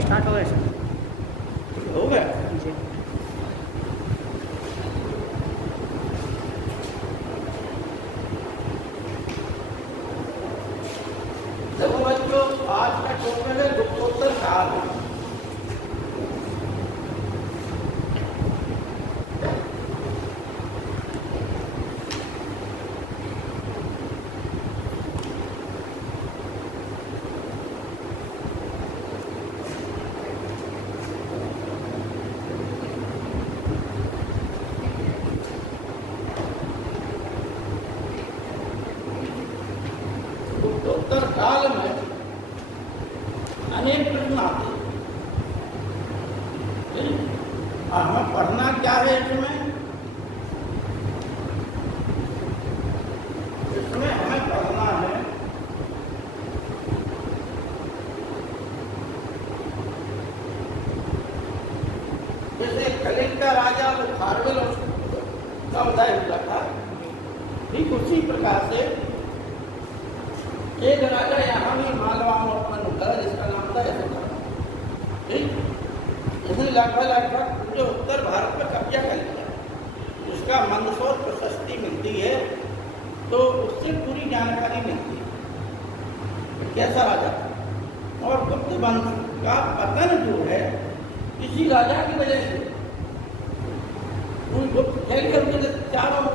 Start हो गया sir? हो गया जी। देखो बच्चों, आज का टॉपिक है गुप्तोत्तर काल। गुप्तोत्तर काल में अनेक प्रश्न आते हैं। हमें पढ़ना क्या है इसमें? इसमें हमें पढ़ना है जैसे कलिंग का राजा वो खारवेल का उदय हुआ था, ठीक उसी प्रकार से एक राजा यहाँ भी मालवा में उत्पन्न हुआ जिसका नाम था यशोधर्मा। ठीक, इसने लगभग पूरे उत्तर भारत पर कब्जा कर लिया। उसका मंदसौर प्रशस्ति मिलती है तो उससे पूरी जानकारी मिलती है कैसा राजा था। और गुप्त वंश का पतन जो है किसी राजा की वजह से गुप्त फैल कर चारों,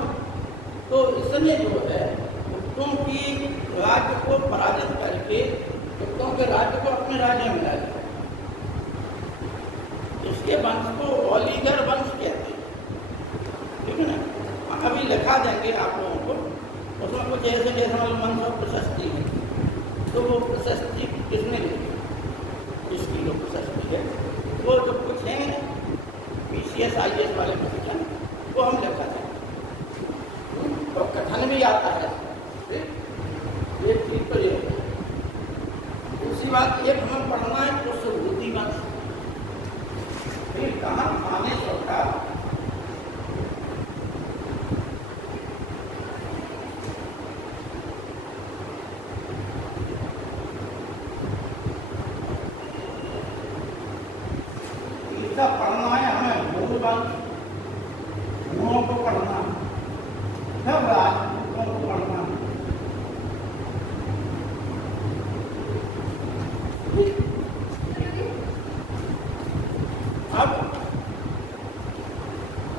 तो इसलिए जो है गुप्तों की राज्य को पराजित करके गुप्तों के राज्य को अपने राज्य में ला लिया। इसके वंश को ओलीगर वंश कहते हैं, ठीक है ना। अभी लिखा देंगे आप लोगों को, उसमें कुछ ऐसे जैसे वंश और प्रशस्ति है, तो वो प्रशस्ति किसने लिखी, इसकी जो प्रशस्ति है वो जो कुछ है PCS IAS वाले क्वेश्चन वो हम लिखा देंगे, तो कथन भी आता है। ये ठीक तो ये है। दूसरी बात, एक हमें पढ़ना है पुष्यभूति वंश। फिर कहाँ थानेश्वर का इसका पढ़ना है हमें मूल वंश, गुणों को पढ़ना, सब राजपूतों को पढ़ना। अब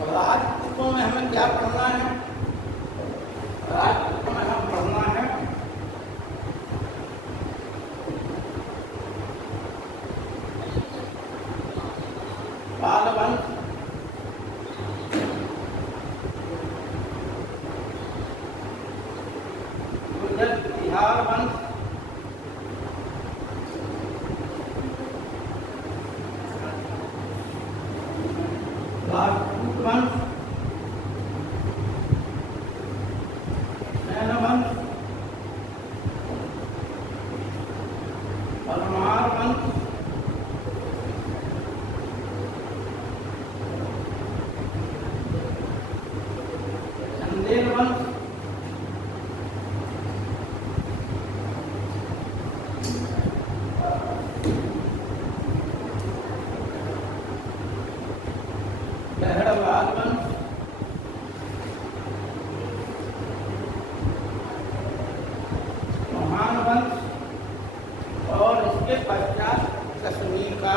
राजपूतों में हमें क्या पढ़ना है? राजपूतों में हमें पढ़ना है पाल वंश, बिहार वंश, राजपूत वंश, सैन वंश, परमार वंश, चंदेल वंश, बहड़वाल वंश, चौहान वंश, और इसके पश्चात कश्मीर का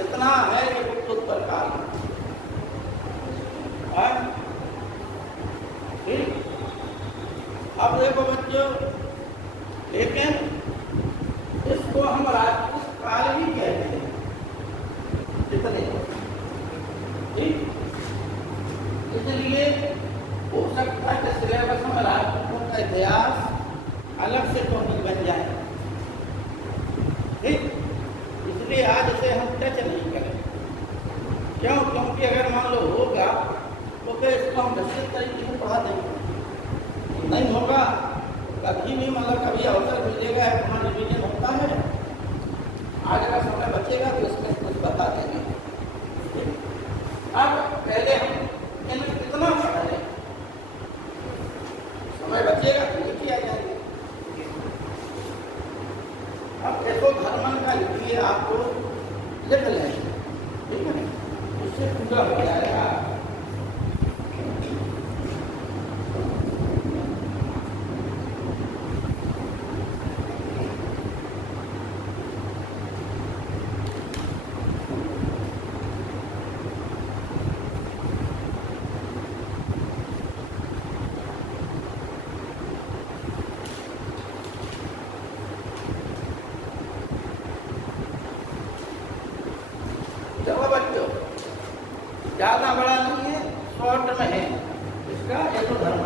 इतना है ये गुप्तोत्तर काल। ठीक, अब देखो बच्चों, लेकिन इसको हम राजपूत काल ही कहते हैं इतने। ठीक, इसलिए हो सकता है कि सिलेबस में राजपूतों का इतिहास अलग से टॉपिक बन जाए। ठीक, इसलिए आज इसे हम टच नहीं करें। क्यों? क्योंकि अगर मान लो होगा तो फिर इसको हम निश्चित तरीके से पढ़ा देंगे। नहीं होगा कभी भी, मतलब कभी अवसर मिलेगा, वहाँ रिवीजन होता है, आज का समय बचेगा तो इसमें कुछ बता देंगे। ठीक है, उससे पूरा हो जाएगा। देखो बच्चों, ज्यादा बड़ा नहीं है, शॉर्ट में है इसका यशोधर्म।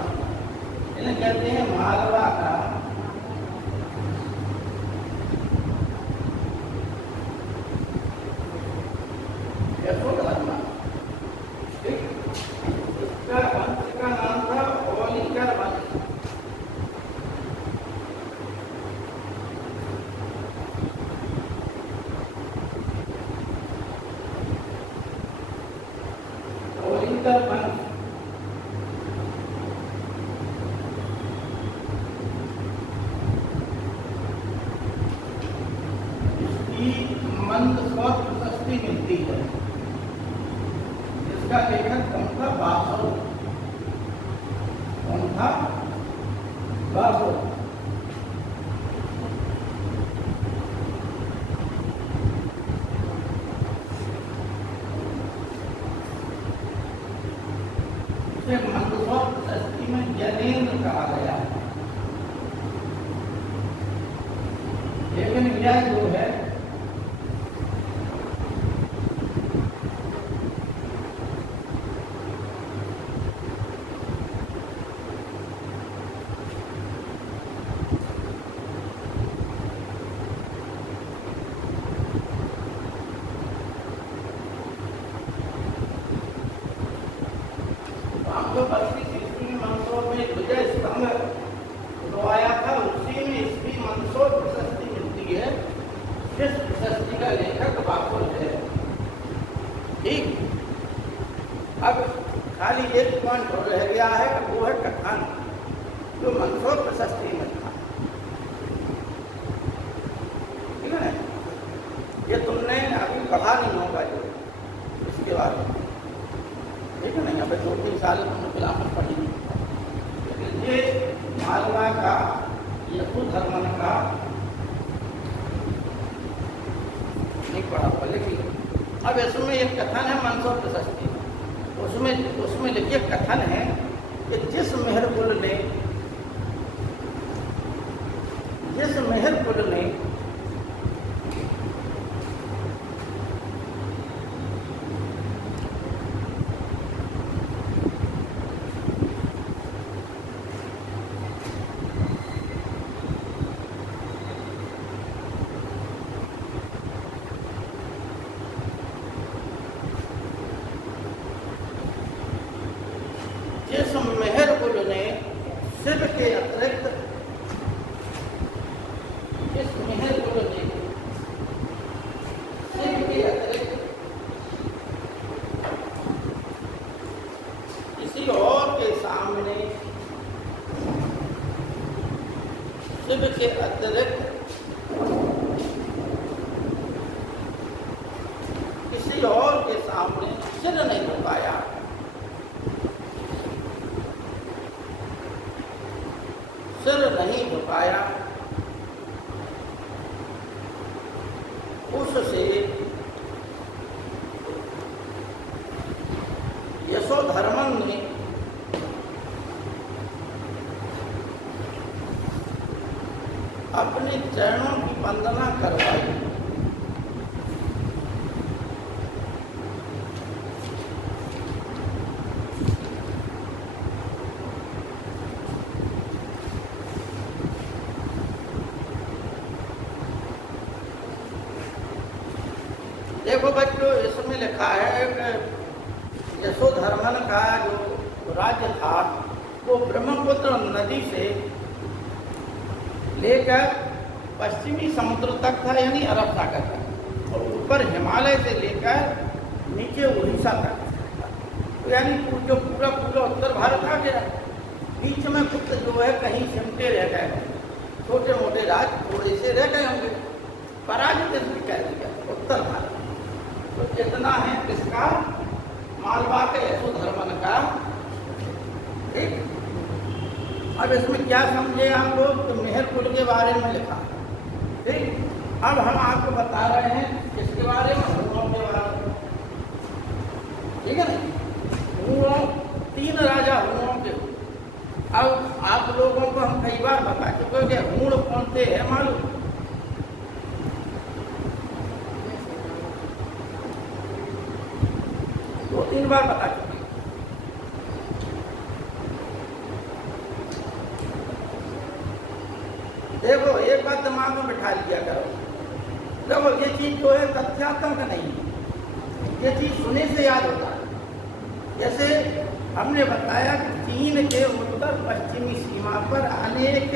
इन्हें कहते हैं मालवा का यशोधर्म। ठीक, इसका वंश का नाम था ओलिकर वंश। ओलिकर वंश मंदस्वत प्रशस्ति मिलती है। इसका लेखक कौन था? बासु। कौन था? बासु। इसे मंदस्वत प्रशस्ति में जैनेन्द्र कहा गया है। लेकिन यह जो है मंदसौर में विजय स्तंभ उठवाया था, उसी में इसकी मंदसौर प्रशस्ति मिलती है। इस प्रशस्ति का लेखक बाकुल है। ठीक, अब खाली एक पॉइंट रह गया है, वो है कथन जो मंदसौर प्रशस्ति में था। ठीक है, ये तुमने अभी पढ़ा नहीं होगा जो इसके बारे में। ठीक है ना, यहाँ पे 2-3 साल तुमने खिलाफत पढ़ी नहीं। लेकिन ये मालवा का यशोधर्मन का नहीं पढ़ा हुआ। लेकिन अब इसमें एक कथन है मंदसौर प्रशस्ति, उसमें लिखिए कथन है कि जिस मेहरकुल ने शिव के अतिरिक्त किसी और के सामने, शिव के अतिरिक्त किसी और के सामने सिर नहीं झुकाया। सिर नहीं झुकाया, उससे यशोधर्मन ने अपने चरणों की वंदना करवाई। देखो बच्चों, इसमें लिखा है कि यशोधर्मन का जो राज्य था वो ब्रह्मपुत्र नदी से लेकर पश्चिमी समुद्र तक था, यानी अरब सागर तक, और ऊपर हिमालय से लेकर नीचे उड़ीसा तक था। तो यानी जो पूरा उत्तर भारत आ गया। बीच में कुछ जो है कहीं सिमटे रह गए, छोटे मोटे राज्य थोड़े से रह गए होंगे, पराजित इसमें कह दिया उत्तर भारत। तो इतना है किसका? मालवा के यशोधर्मन का। ठीक, अब इसमें क्या समझे हम लोग? तो मेहरकुल के बारे में लिखा। ठीक, अब हम आपको बता रहे हैं किसके बारे में? हुणों के बारे में। ठीक है ना? हुणों, 3 राजा हुणों के। अब आप लोगों को हम कई बार बता चुके कि हुण कौन थे है मालूम? दो 3 बार बता चुके। देखो एक बात दिमाग में बिठा लिया करो। देखो ये चीज जो है तथ्यात्मक नहीं है, ये चीज सुने से याद होता है। जैसे हमने बताया कि चीन के उत्तर पश्चिमी सीमा पर अनेक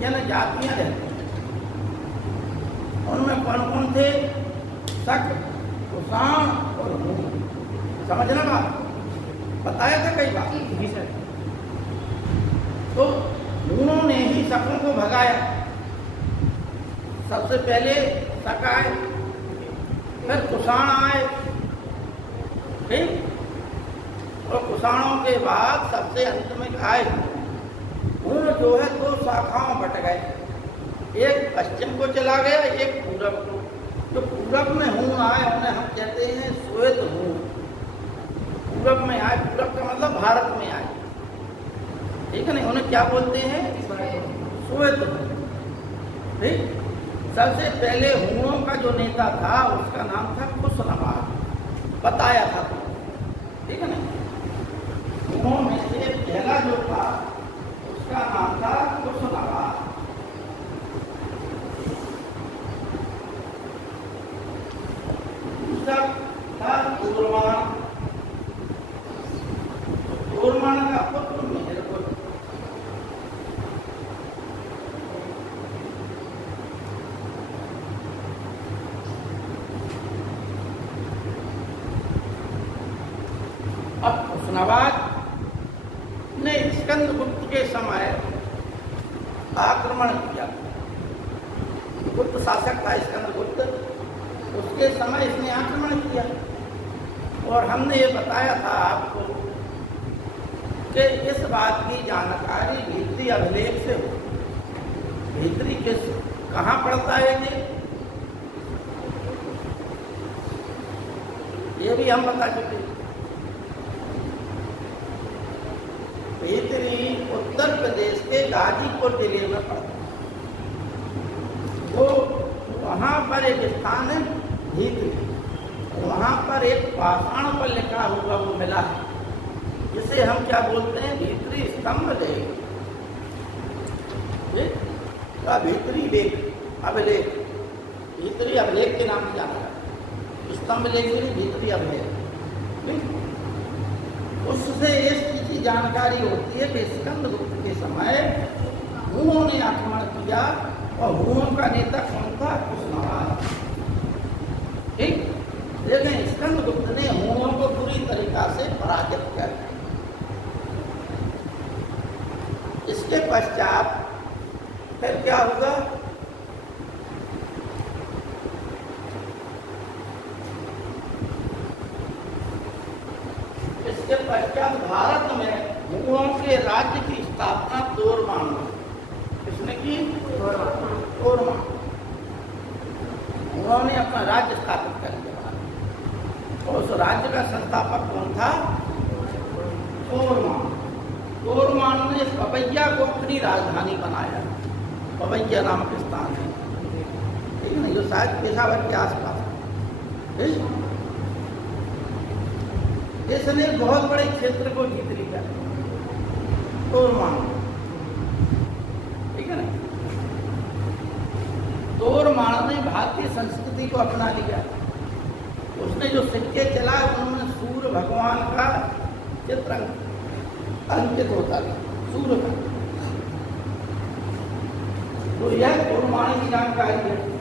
जनजातियां रहती हैं। उनमें कौन कौन थे? शक, कुषाण और हुण। समझना बात? बताया था कई बार। जी सर। तो हुणों ने ही शकों को भगाया। सबसे पहले शक आए, फिर कुषाण आए। ठीक, और कुषाणों के बाद सबसे अंत में आए हुण। जो है 2 शाखाओं बट गए, एक पश्चिम को चला गया, एक पूरब को। जो पूरब में हुण आए उन्हें हम कहते हैं श्वेत हुण। पूरब में आए, पूरब का मतलब भारत में आए। ठीक है ना? उन्हें क्या बोलते हैं? श्वेत हुण। ठीक, सबसे पहले हुणों का जो नेता था उसका नाम था कुशनवार। बताया था। ठीक है ना? हुणों में से पहला जो था उसका नाम था कुशनवार। दूसरा था तोरमान। तोरमान का पुत्र मेहरकुल। अब हुस्नाबाद ने स्कंदगुप्त के समय आक्रमण किया। गुप्त शासक था स्कंदगुप्त, उसके समय इसने आक्रमण किया। और हमने ये बताया था आपको कि इस बात की जानकारी भीतरी अभिलेख से हो। भीतरी किस कहाँ पड़ता है ये भी हम बता चुके। भीतरी उत्तर प्रदेश के गाजीपुर जिले में पड़ता है। तो वहाँ पर एक स्थान है भीतरी, वहाँ पर एक पाषाण पर लिखा हुआ वो मिला है, जिसे हम क्या बोलते हैं? भीतरी स्तंभ लेख। भीतरी लेख, अभिलेख, भीतरी अभिलेख के नाम से जाना है। स्तंभ लेख नहीं, भीतरी अभिलेख। उससे इस चीज की जानकारी होती है कि स्कंदगुप्त के समय हुणों ने आक्रमण किया और हुणों का नेता कौन था? कुशनवार। ठीक, लेकिन स्कंदगुप्त ने हुणों को पूरी तरीका से पराजित कर दिया। इसके पश्चात फिर क्या होगा? इसके पश्चात भारत में हुणों के राज्य की स्थापना तोरमान में। किसने की? तोरमान। उन्होंने अपना राज्य स्थापित कर दिया और उस राज्य का संस्थापक कौन था? तोरमान। तोरमान ने पवैया को अपनी राजधानी बनाया। पवैया नामक स्थान है, ठीक है ना? जो शायद पेशावर के आसपास है। इसने बहुत बड़े क्षेत्र को जीत लिया तोरमान, ठीक है ना? तोरमान ने भारतीय संस्कृति को अपना लिया। उसने जो सिक्के चला उनमें सूर्य भगवान का चित्र अंकित होता था, सूर्य का। तो यह तोरमान की जानकारी है।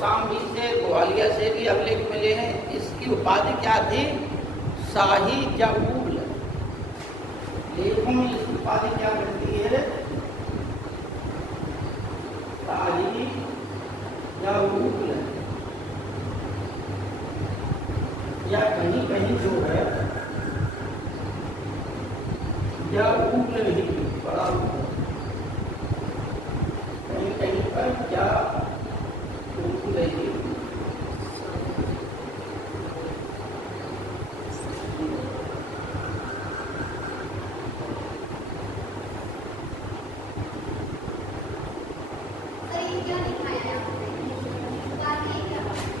कौशाम्बी से, ग्वालियर से भी अभिलेख मिले हैं। इसकी उपाधि क्या थी? शाही जऊल। लेखों में इसकी उपाधि क्या मिलती है? शाही जऊल। या कहीं कहीं जो है जऊल ही बड़ा, कहीं कहीं पर क्या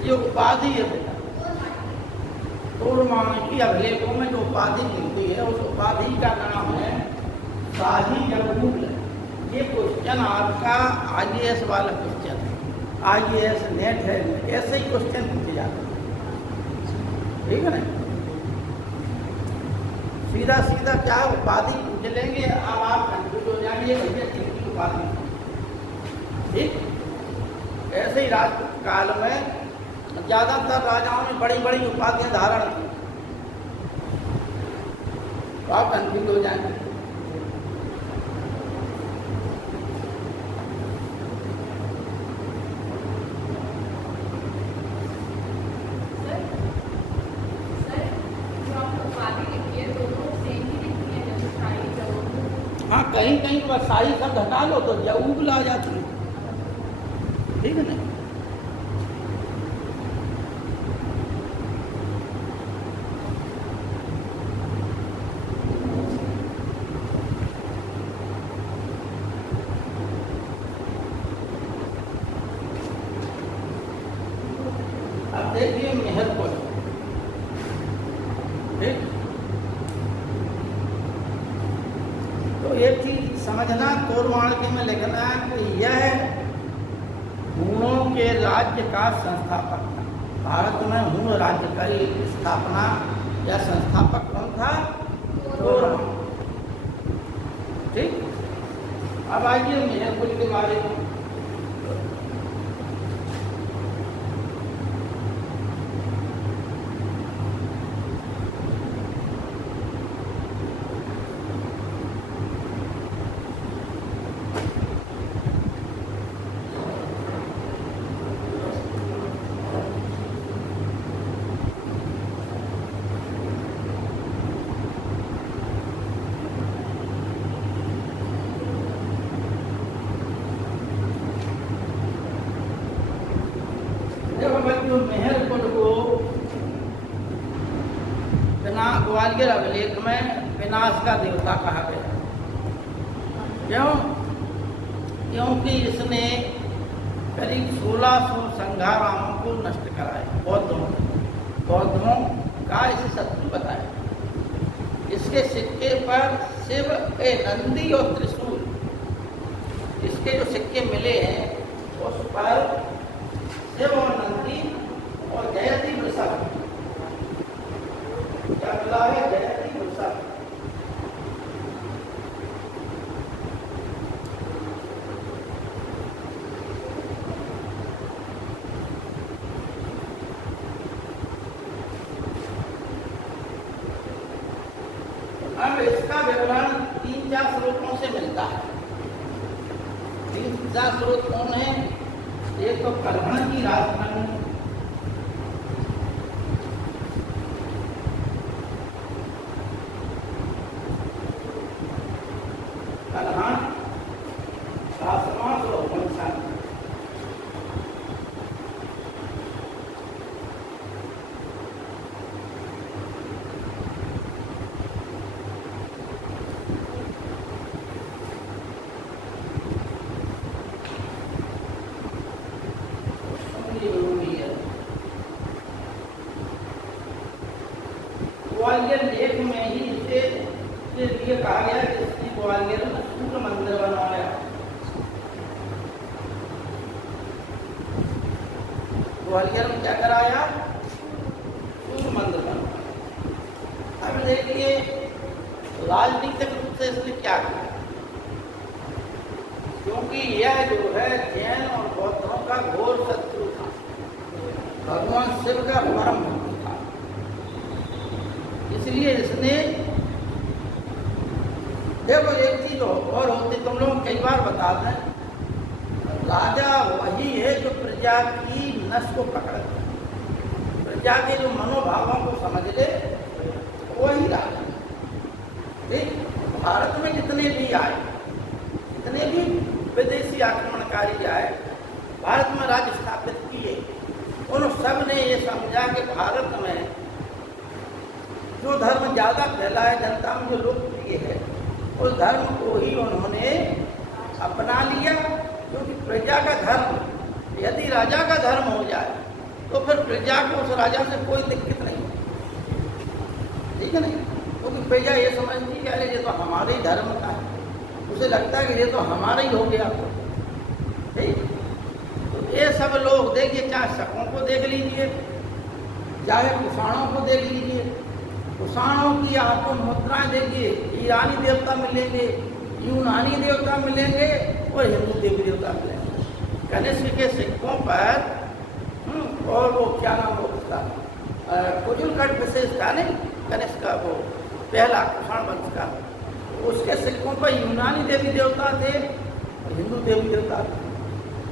ये उपाधि है बेटा। तोड़माने की अभिलेखों में जो उपाधि मिलती है उस उपाधि का नाम है शाही जऊल। ये क्वेश्चन आपका IAS वाला क्वेश्चन है, IAS नेट है, ऐसे ही क्वेश्चन पूछे जाते हैं, ठीक है ना। सीधा सीधा क्या उपाधि पूछ लेंगे, अब आप कंफ्यूज हो जाएंगे भैया किसकी उपाधि। ठीक, ऐसे ही राजपूत काल में ज्यादातर राजाओं ने बड़ी बड़ी उपाधियां धारण की, तो आप कंफ्यूज हो जाएंगे। हाँ, कहीं कहीं पर शाही शब्द हटा लो तो जऊल आ जाती है, ठीक है ना। अब देखिए मेहरपुर, ठीक। तो एक चीज समझना, तोड़माणके में लिखना है कि यह हूणों के राज्य का संस्थापक था। भारत में हूण राज्य का स्थापना या संस्थापक कौन था? तोड़माण, ठीक। अब आइए मेहरपुर के बारे में। मेहरपुर को ग्वालियर अभिलेख में विनाश का देवता कहा गया। क्यों? क्योंकि इसने करीब 1600 संघारामों को नष्ट कराया, बौद्धों का इसे शत्रु बताया। इसके सिक्के पर शिव के नंदी और त्रिशूल, इसके जो सिक्के मिले हैं उस पर शिव और नंदी और जयति वृषभ, क्या मिला है? जयति वृषभ। अब इसका विवरण 3-4 स्रोतों से मिलता है। 3-4 स्रोत कौन है? एक तो कल्हण की राजधानी, कल्हण, राजमास और वंशाली। ग्वालियर लेख में ही इसे लिए कहा गया कि इसने ग्वालियर में सूर्य मंदिर बनवाया। ग्वालियर में क्या कराया? सूर्य मंदिर बनवाया। अब देखिए राजनीतिक रूप से इसने क्या किया, क्योंकि यह जो है जैन और बौद्धों का घोर शत्रु था। भगवान शिव का परम भक्त था, इसलिए इसने देखो एक चीज और होती, तुम लोग कई बार बता दें, राजा वही है जो प्रजा की नस को पकड़ता है, प्रजा के जो मनोभावों को समझ ले वही राजा। ठीक, भारत में जितने भी आए, जितने भी विदेशी आक्रमणकारी आए, भारत में राज्य स्थापित किए, उन सब ने ये समझा कि भारत में जो धर्म ज़्यादा फैला है, जनता में जो लोकप्रिय है, उस धर्म को ही उन्होंने अपना लिया। क्योंकि प्रजा का धर्म, यदि राजा का धर्म हो जाए तो फिर प्रजा को उस राजा से कोई दिक्कत नहीं, ठीक है नहीं, क्योंकि प्रजा ये समझती है अरे ये तो हमारे ही धर्म का है, उसे लगता है कि ये तो हमारा ही हो गया। ठीक, तो ये सब लोग देखिए, चाहे शकों को देख लीजिए, चाहे कुषाणों को देख लीजिए, कुषाणों की आपको मुद्राएं देखिए, ईरानी देवता मिलेंगे, यूनानी देवता मिलेंगे और हिंदू देवी देवता मिलेंगे। कनिष्क के सिक्कों पर और वो क्या नाम हो उसका, कुजुलकट विशेष था नहीं, कनिष्क का वो पहला कुषाण वंश का, उसके सिक्कों पर यूनानी देवी देवता थे और हिंदू देवी देवता थे।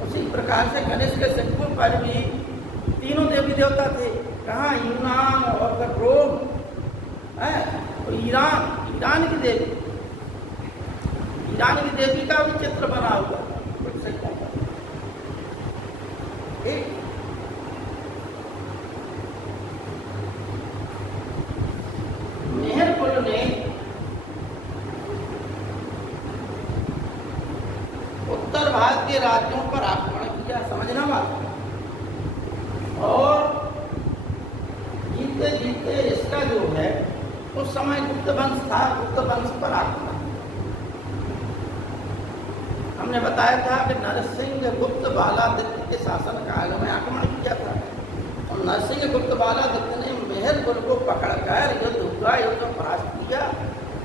उसी प्रकार से कनिष्क के सिक्कों पर भी तीनों देवी देवता थे। कहाँ? यूनान और फिर रोम है, तो ईरान की देवी, ईरान की देवी का भी चित्र बना हुआ कुछ सिक्कों पर। ठीक, मेहरकुल ने उत्तर भारत के राज्यों पर आक्रमण किया, समझना बात, और जीते जीते इसका जो है, उस समय गुप्त वंश था, गुप्त वंश पर आक्रमण। हमने बताया था कि नरसिंह गुप्त बालादित्य के शासन काल में आक्रमण किया था, और नरसिंह गुप्त बालादित्य ने मेहरकुल को पकड़कर युद्ध हुआ, युद्ध में परास्त किया,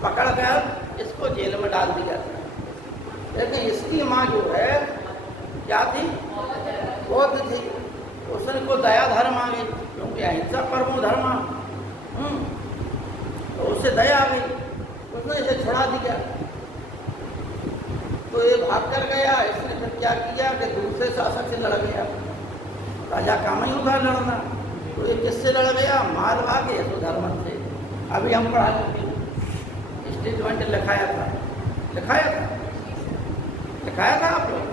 पकड़कर इसको जेल में डाल दिया था। लेकिन इसकी माँ जो है क्या थी? बौद्ध थी। उसने को दया धर्म आ गई, क्योंकि अहिंसा परमो धर्म, तो उससे दया आ गई, उसने इसे छुड़ा दिया। तो ये भाग कर गया, इसने फिर क्या किया कि दूसरे शासक से लड़ गया। राजा काम ही उधर लड़ना, तो ये किससे लड़ गया? मालवा के यशोधर्मन से। अभी हम पढ़ा चुके, स्टेटमेंट लिखाया था आप लोग,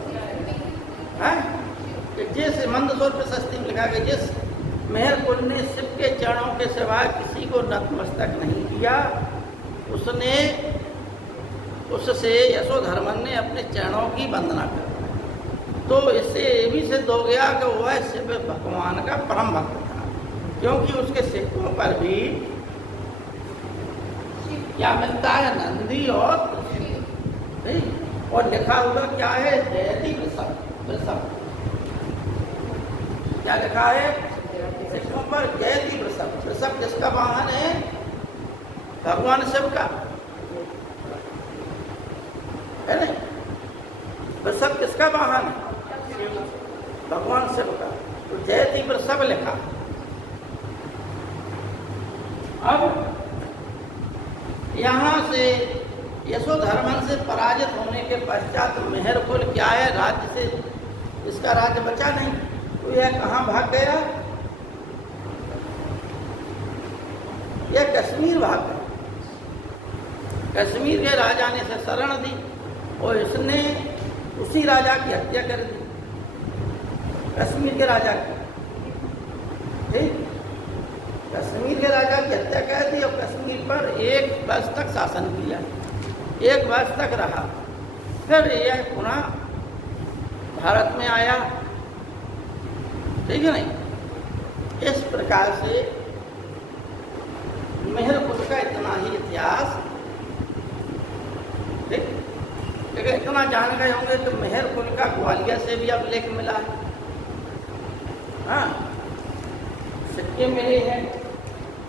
कि जिस मंदसौर प्रशस्ति में लिखा गया, जिस मेहरकुल ने शिव के चरणों के सिवाय किसी को नतमस्तक नहीं किया, उससे यशोधर्मन ने अपने चरणों की वंदना कर। तो इससे ये भी सिद्ध हो गया कि वह शिव भगवान का परम भक्त था, क्योंकि उसके सिक्कों पर भी क्या मिलता है? नंदी और और लिखा हुआ क्या है? जयति वृषभ। क्या लिखा है सिक्कों पर? जयति वृषभ। वृषभ किसका वाहन है? भगवान शिव का, है नहीं? वृषभ किसका वाहन है? भगवान शिव का। तो जयति वृषभ लिखा। अब यहाँ से यशोधर्मन से पराजित होने के पश्चात मेहरकुल क्या है? राज्य से इसका राज्य बचा नहीं, तो यह कहाँ भाग गया? यह कश्मीर भाग गया। कश्मीर के राजा ने इसे शरण दी और इसने उसी राजा की हत्या कर दी, कश्मीर के राजा की। ठीक, कश्मीर के राजा की हत्या कर दी और कश्मीर पर 1 वर्ष तक शासन किया, 1 वर्ष तक रहा। फिर यह पुनः भारत में आया, ठीक है नहीं? इस प्रकार से मेहरकुल का इतना ही इतिहास। ठीक, लेकिन इतना जान गए होंगे कि मेहरकुल का ग्वालियर से भी अब लेख मिला है, हाँ, सिक्के मिले हैं।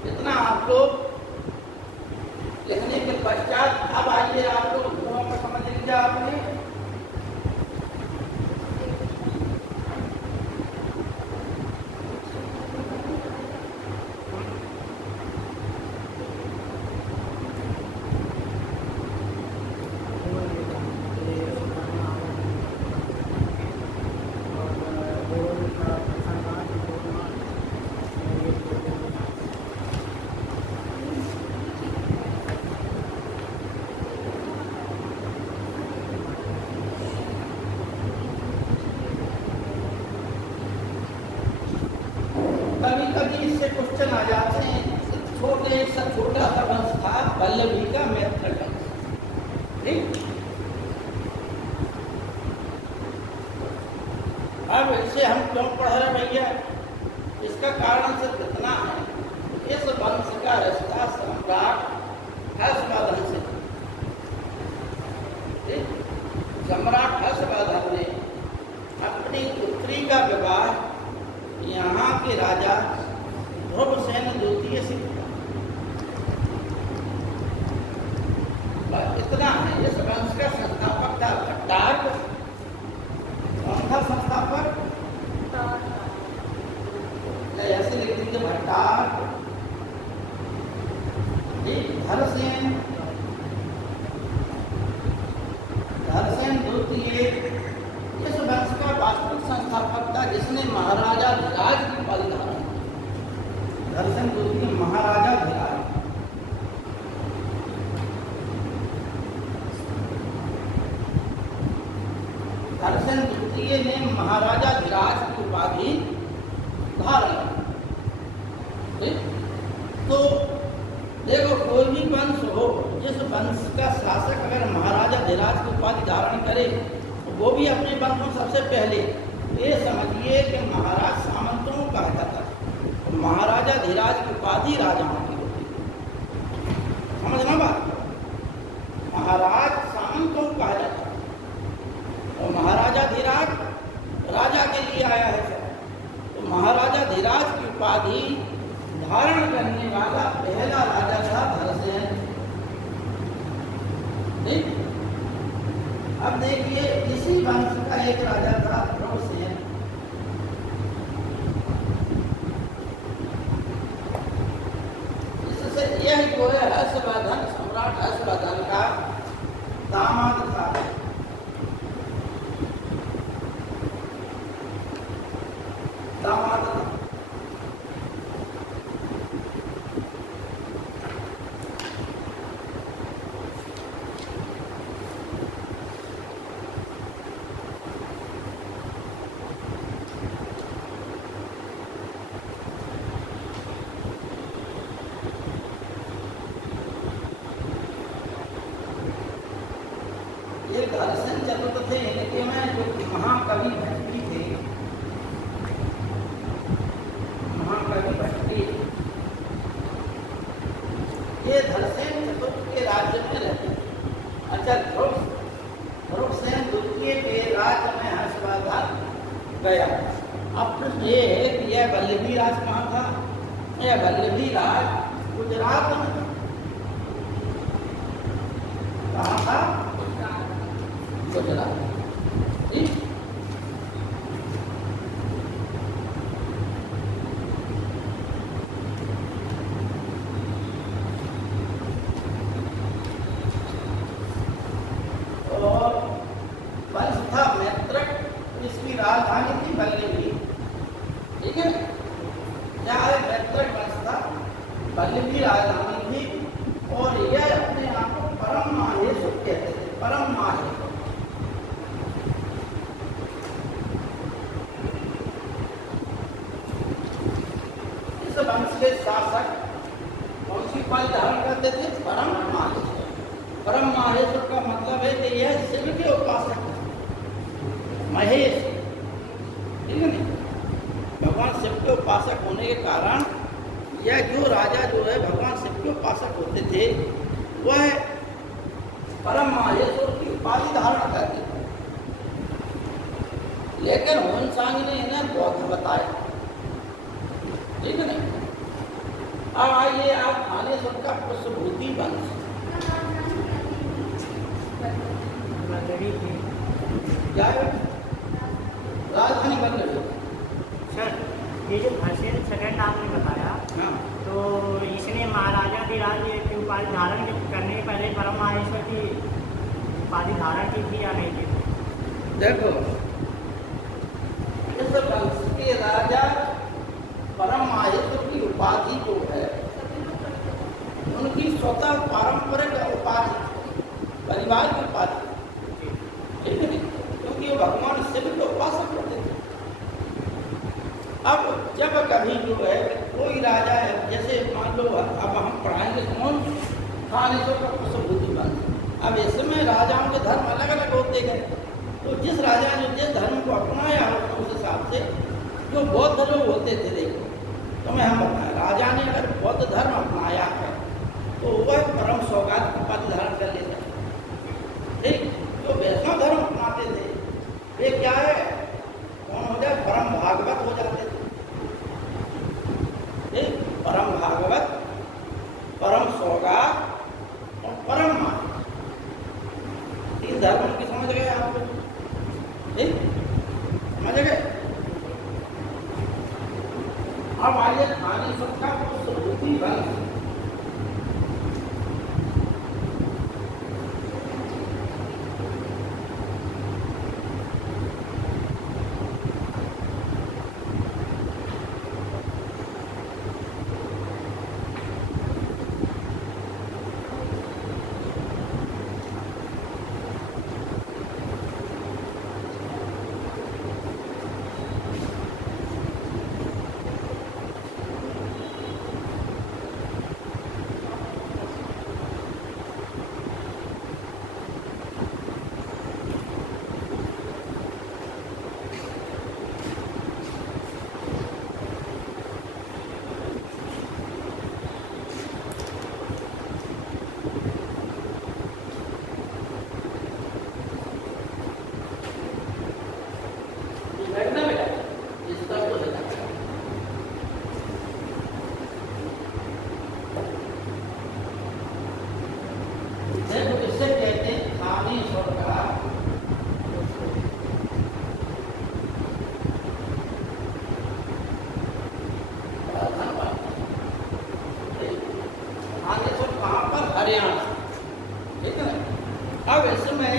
इतना आप लोग लिखने के पश्चात अब आइए आप लोग गुणों को समझ लीजिए आपने। वल्लभी का मैत्रक अंश। ठीक, अब इसे हम क्यों पढ़ रहे भैया, इसका कारण सिर्फ इतना है, इस वंश का रिश्ता सम्राट हर्षवर्धन से। सम्राट हर्षवर्धन ने अपनी पुत्री का विवाह यहाँ के राजा ध्रुवसेन द्वितीय से किया। इतना है, इस वंश का संस्थापक था भट्टार्क। कौन था संस्थापक? ऐसे लिख दीजिए, भट्टार्क। धरसेन द्वितीय इस वंश का वास्तविक संस्थापक था, जिसने महाराजा धीराज की उपाधि धारण की। धरसेन द्वितीय महाराजा धीराज। धरसेन द्वितीय ने महाराजा धीराज की उपाधि धारण की। तो देखो, कोई भी वंश हो, जिस वंश का शासक अगर महाराजा धीराज की उपाधि धारण करे, तो वो भी अपने वंश में सबसे पहले ये समझिए कि महाराज सामंतों को कहा जाता है, तो महाराजा धीराज की उपाधि राजाओं की होती है। समझना बात, महाराज सामंतों को कहा जाता है, और महाराजा धीराज राजा के लिए आया है। तो महाराजा धीराज की उपाधि धारण करने वाला पहला राजा था धरसेन। ठीक, अब देखिए, इसी वंश का एक राजा था ध्रुवसेन। इससे यह जो है हर्षवर्धन, सम्राट हर्षवर्धन का दामाद था। धरसेन चतुर्थ थे, इनके में जो महाकवि भट्टी थे, महाकवि भट्टी, ये धरसेन चतुर्थ के राज्य में रहते। अच्छा, ध्रुवसेन द्वितीय के राज्य में हर्षवर्धन गया। अब प्रश्न ये है कि यह वल्लभी राज कहाँ था? यह वल्लभी राज गुजरात में था। कहाँ था? गुजरात। और वंश था मैत्रक, इसकी राजधानी थी वल्लभी। ठीक है, यहाँ मैत्रक वंश था, वल्लभी राजधानी थी, और यह अपने आप को परम माहेश्वर कहते थे। परम माहेश्वर। वंश के शासक कौन सी उपाधि धारण करते थे? परम माहेश्वर। परम माहेश्वर का मतलब है कि यह शिव के उपासक है, महेश। ठीक है नहीं, भगवान शिव के उपासक होने के कारण यह जो राजा जो है भगवान शिव के उपासक होते थे, वह परम माहेश्वर की उपाधि धारण करते थे। लेकिन होनसांग ने इन्हें बौद्ध बताया। ठीक है नहीं, अब आइए आप थानेश्वर का पुष्पभूति वंश। क्या है? राजधानी वल्लभी। सर, ये जो धरसेन सेकंड आपने बताया, हाँ, तो इसने महाराजा धीराज की उपाधि धारण करने के पहले परम माहेश्वर की उपाधि धारण की थी या नहीं की? देखो, इस वंश के राजा परम माहेश्वर की उपाधि जो है, उनकी स्वतः पारंपरिक उपाधि, परिवार की उपाधि। ठीक है, क्योंकि ये भगवान शिव के उपासक होते थे। अब जब कभी जो है कोई राजा है, जैसे मान लो अब हम पढ़ाएंगे कौन, थानेश्वर का कुशभूति वंश। अब इसमें राजाओं के धर्म अलग अलग होते गए, तो जिस राजा ने जिस धर्म को अपनाया हो उस हिसाब से जो बौद्ध लोग होते थे, देखो तुम्हें हम बताएं, राजा ने अगर बौद्ध धर्म अपनाया है तो वह परम सौगात का पद धारण कर लेता है। ठीक, जो वैष्णव धर्म अपनाते थे वे क्या है, कौन हो जाए, परम भागवत हो जाते थे। ठीक, परम भागवत, परम सौगात और परम मान, तीन धर्मों की समझ गए आप लोग? ठीक, समझ गए? अब आइए थानेश्वर का कुशभूति वंश। अब इसमें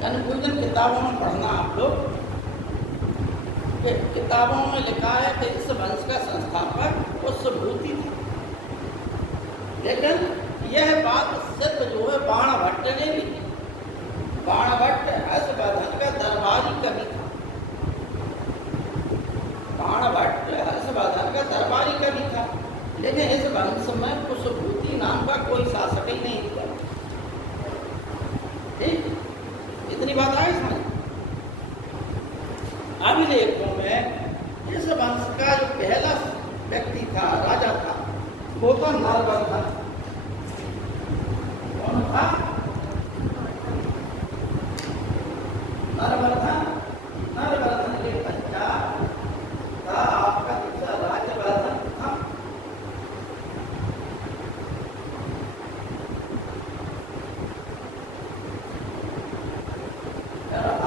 कन्फ्यूजन किताबों में पढ़ना आप लोग, किताबों में लिखा है कि इस वंश का संस्थापक कुशभूति था, लेकिन यह बात सिर्फ जो है बाणभट्ट ने लिखी। बाणभट्ट हर्षवर्धन का दरबारी कवि था। बाणभट्ट हर्षवर्धन का दरबारी कवि था, लेकिन इस वंश में कुशभूति नाम का कोई शासक ही नहीं था। ठीक, इतनी बात आए समझ? अभिलेखों में इस वंश का जो पहला व्यक्ति था, राजा था, वो तो नरवर्धन। कौन था? नरवर्धन। नरवर्धन के पश्चात था आपका दूसरा राजवर्धन था।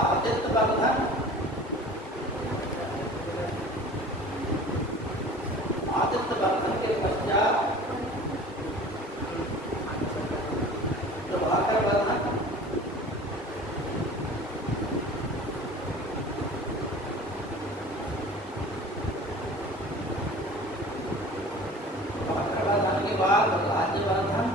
आदित्यवर्धन, आदित्यवर्धन के पश्चात प्रभाकरवर्धन, प्रभाकरवर्धन के बाद राज्यवर्धन,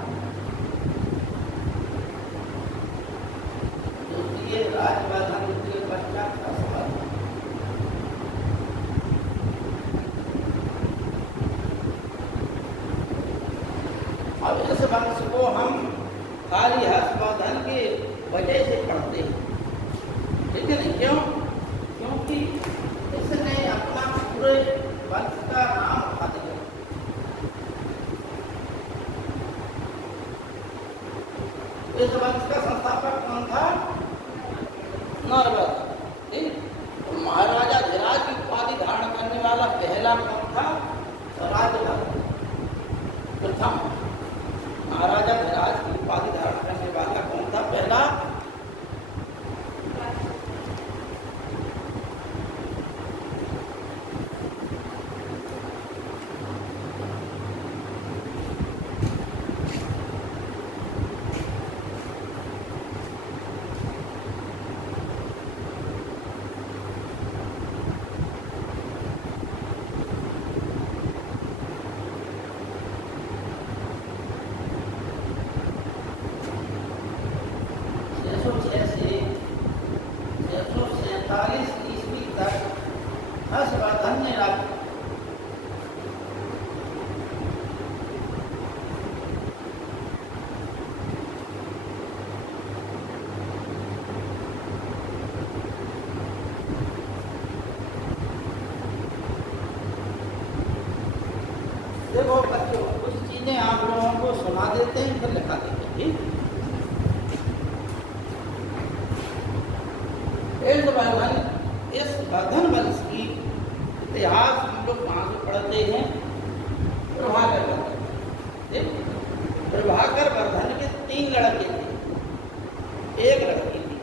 द्वितीय राज्यवर्धन के पश्चात हर्षवर्धन। अब इस वंश को हम खाली हर्षवर्धन के वजह से पढ़ते हैं, ठीक है ना? क्यों? क्योंकि इसने अपना पूरे वंश का नाम उठा दिया। इस वंश का संस्थापक कौन था? नरवर्धन। ठीक, तो महाराजा धीराज की उपाधि धारण करने वाला पहला कौन था? राजवर्धन। प्रथम महाराजा धीराज की उपाधि धारण करने वाला कौन था? पहला हर्षवर्धन ने राज्य सुना देते हैं, फिर लिखा देते हैं। ठीक, इस वर्धन वंश की इतिहास हम लोग कहाँ से पढ़ते हैं? प्रभाकर वर्धन। प्रभाकर वर्धन के 3 लड़के थे, 1 लड़की थी।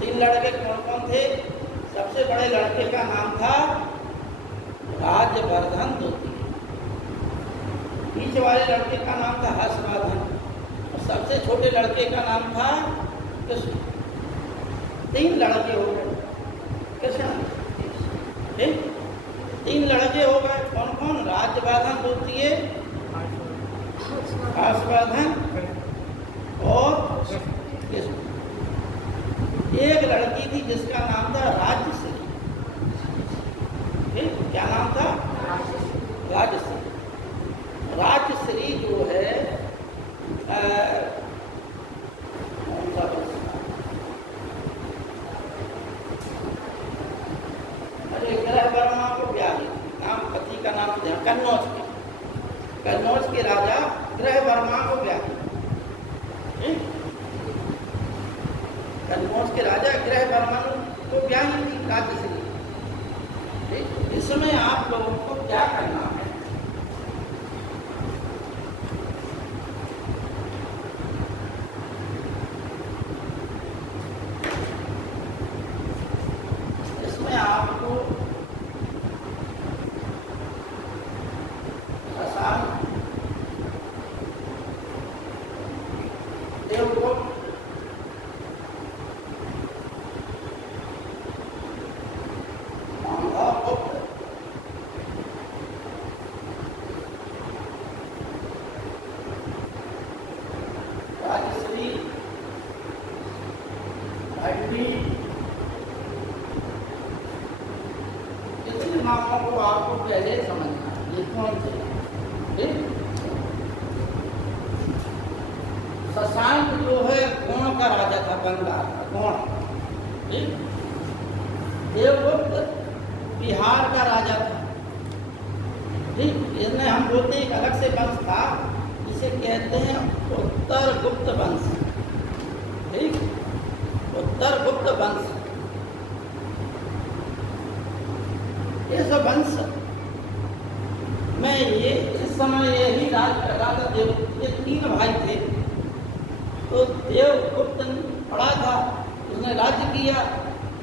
3 लड़के कौन कौन थे? सबसे बड़े लड़के का नाम था राजवर्धन द्वितीय, बीच वाले लड़के का नाम था हर्षवर्धन और सबसे छोटे लड़के का नाम था कृष्ण। 3 लड़के हो गए, कृष्ण। ठीक, 3 लड़के हो गए। कौन कौन? राजवर्धन द्वितीय, हर्षवर्धन और कृष्ण। 1 लड़की थी जिसका नाम था राजश्री। क्या नाम था? राजश्री। राजश्री जो है अरे ग्रह वर्मा को ब्याही, नाम पति का नाम कन्नौज के, कन्नौज के राजा ग्रह वर्मा को ब्याही। कन्नौज के राजा ग्रह वर्मन को ब्याही थी राजश्री। इसमें आप लोगों को क्या करना है? इसमें आपको आसान देवगुप्त, नामों को आपको पहले समझना है। ये कौन थे? शशांक जो है गोण का राजा था, बंगाल का गोण। देवगुप्त बिहार का राजा था। ठीक, इसमें हम बोलते हैं एक अलग से वंश था जिसे कहते हैं उत्तर गुप्त वंश। ठीक, उत्तर गुप्त वंश। इस वंश में ये इस समय यही राज कर रहा था। देवगुप्त के 3 भाई थे, तो देवगुप्त बड़ा था, उसने राज्य किया,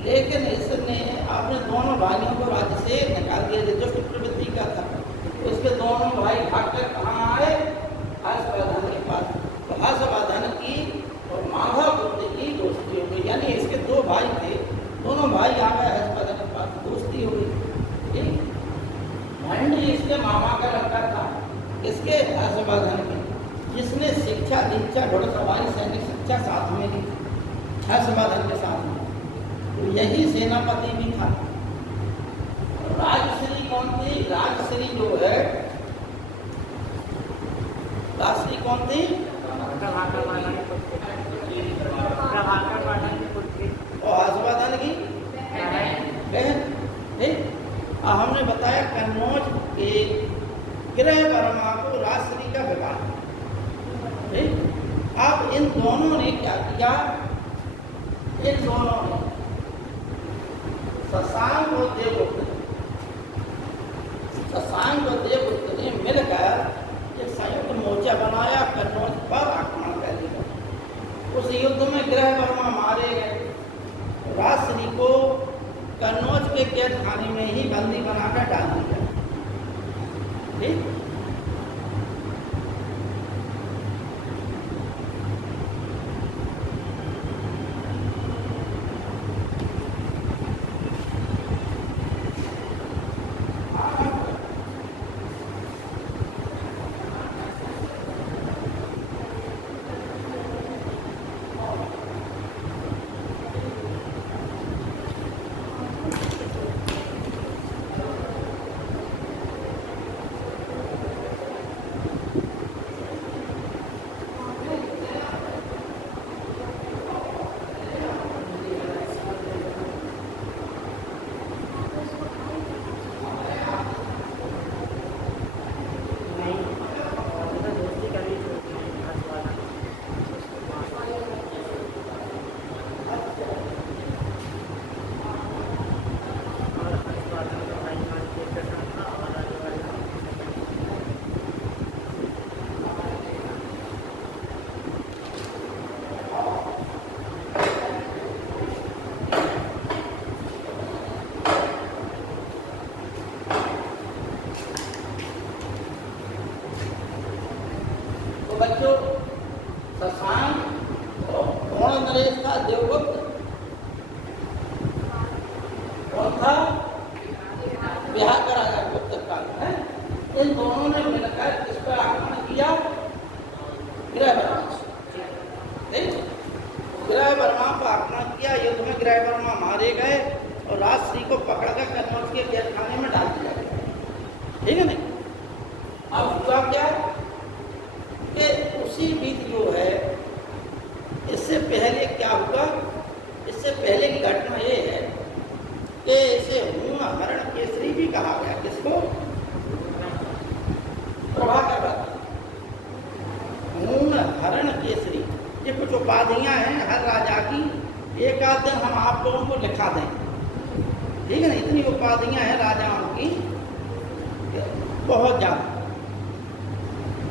लेकिन इसने अपने दोनों भाइयों को राज्य से निकाल दिया जो दुष्ट प्रवृत्ति का था। उसके दोनों भाई भागकर कहाँ आए? हर्षवर्धन के पास। तो हर्षवर्धन की और माधव गुप्त की दोस्ती हो गई, यानी इसके 2 भाई थे, दोनों भाई आ गए हर्षवर्धन के पास, दोस्ती हो गई। भंडी इसके मामा का लड़का था, इसके हर्षवर्धन के, जिसने शिक्षा दीक्षा घोड़सवारी सैनिक शिक्षा साथ में ली हर्षवर्धन के साथ में। तो यही सेनापति भी था। राजश्री कौन थी? राजश्री जो है, राजश्री कौन थी? और हर्षवर्धन की बहन। ठीक, हमने बताया कन्नौज के ग्रह वर्मा को राजश्री का विवाह। ठीक, अब इन दोनों ने क्या किया? इन दोनों ने शशांक और देवगुप्त ने मिलकर एक संयुक्त मोर्चा बनाया, कन्नौज पर आक्रमण कर दिया। उस युद्ध में ग्रह वर्मा मारे गए। राजश्री को कन्नौज के कैद खाने में ही बंदी बनाकर डाल दिया। ठीक, बच्चों शशांक और कौन नरेश था देवगुप्त, कौन था बिहार का राजा गुप्त काल है। इन दोनों ने मिलकर किस पर आक्रमण किया? गृहवर्मा। गृहवर्मा पर आक्रमण किया। युद्ध में गृहवर्मा मारे गए और राजश्री को पकड़कर कन्नौज के कैदखाने में डाल दिया गया। ठीक है नहीं? अब हुआ क्या कि उसी बीच जो है, इससे पहले क्या हुआ? इससे पहले की घटना ये है कि इसे हूण हरण केसरी भी कहा गया। किसको? प्रभाकर वध। हूण हरण केसरी, ये कुछ उपाधियां हैं हर राजा की। एक आध दिन हम आप लोगों को लिखा दें, ठीक है ना? इतनी उपाधियां हैं राजाओं की बहुत ज्यादा।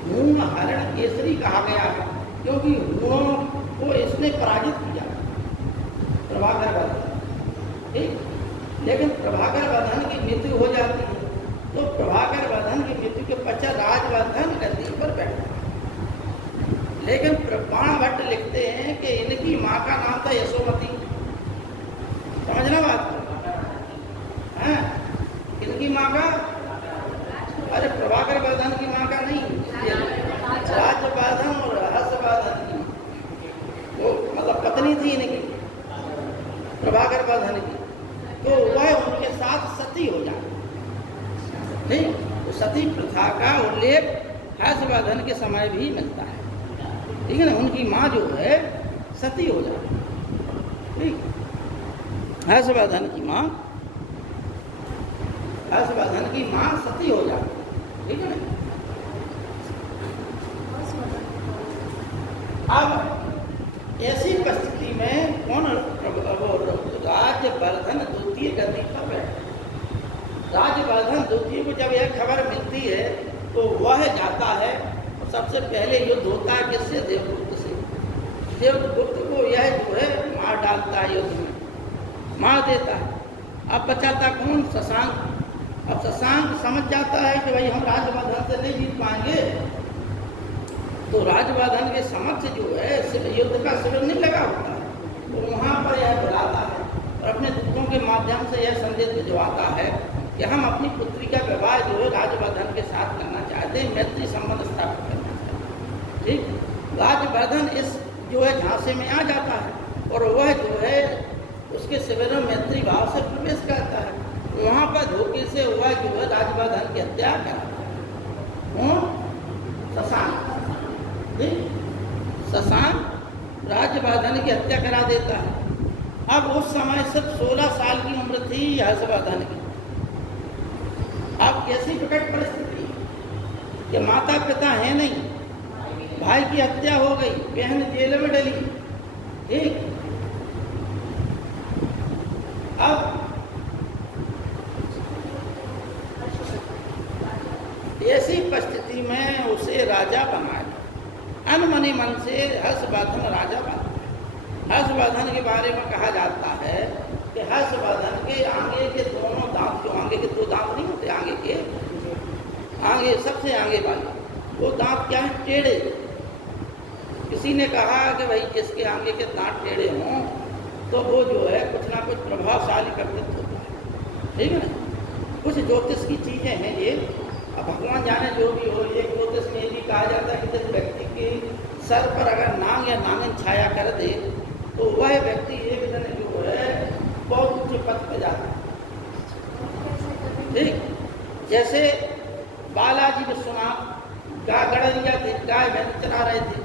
हूण हरण केसरी कहा गया है क्योंकि हूणों को इसने पराजित किया, प्रभाकर वर्धन। ठीक, लेकिन प्रभाकर वर्धन की मृत्यु हो जाती है तो प्रभाकर वर्धन की मृत्यु के पश्चात राजवर्धन गद्दी पर बैठा। लेकिन बाण भट्ट लिखते हैं कि इनकी माँ का नाम था यशोमती। समझना बात है? इनकी माँ का, अरे प्रभाकर वर्धन की माँ का नहीं, राजवर्धन और हर्षवर्धन की, वो मतलब पत्नी थी इनकी प्रभाकर वर्धन की, तो वह उनके साथ सती हो जाए। नहीं, तो सती प्रथा का उल्लेख हर्षवर्धन के समय भी मिलता है। ठीक है ना? उनकी माँ जो है सती हो जाए। ठीक, हर्षवर्धन की माँ, हर्षवर्धन की माँ सती हो जाए। ठीक है ना? अब ऐसी परिस्थिति में कौन राजवर्धन द्वितीय गद्दी पर बैठे। राजवर्धन द्वितीय को जब यह खबर मिलती है तो वह जाता है और सबसे पहले युद्ध होता है किससे? देवगुप्त से। देवगुप्त को यह जो है मार डालता है, युद्ध में मार देता है। अब बचाता कौन? शशांक। अब शशांक समझ जाता है कि भाई हम राजवर्धन से नहीं जीत पाएंगे, तो राजवर्धन के समक्ष जो है युद्ध का शिविर नहीं लगा होता है, तो वहाँ पर यह बुलाता है और अपने दूतों के माध्यम से यह संदेश भिजवाता है कि हम अपनी पुत्री का विवाह जो है राजवर्धन के साथ करना चाहते हैं, मैत्री संबंध स्थापित करना चाहते हैं। ठीक, राजवर्धन इस जो है झांसे में आ जाता है और वह जो है उसके शिविर में मैत्री भाव से प्रवेश करता है। वहाँ पर धोखे से वह जो है राजवर्धन की हत्या कराता है। शशांक, शशांक राजवर्धन की हत्या करा देता है। अब उस समय सिर्फ 16 साल की उम्र थी हर्षवर्धन की। अब कैसी प्रकट परिस्थिति कि माता पिता है नहीं, भाई की हत्या हो गई, बहन जेल में डली। ठीक, अब ऐसी परिस्थिति में उसे राजा बनाया। अनमने मन से हर्षवर्धन राजा बना। हर्षवर्धन के बारे में कहा जाता है कि हर्षवर्धन के आगे के दोनों दांत, जो आगे के दो दांत नहीं होते, आगे के, आगे सबसे आगे वाले वो दांत क्या है? टेढ़े। किसी ने कहा कि भाई जिसके आगे के दांत टेढ़े हों तो वो जो है कुछ ना कुछ प्रभावशाली कर्तृत्व होता है। ठीक है ना? कुछ ज्योतिष की चीज़ें हैं ये, अब भगवान जाने जो भी हो। एक ज्योतिष में ये भी कहा जाता है कि जिस व्यक्ति के सर पर अगर नाग या नागिन छाया कर दे तो वह व्यक्ति एक दिन जो है बहुत ऊंचे पद पर जाता है। ठीक, जैसे बालाजी विश्वनाथ गड़रिया थे, गाय भैंस चला रहे थे,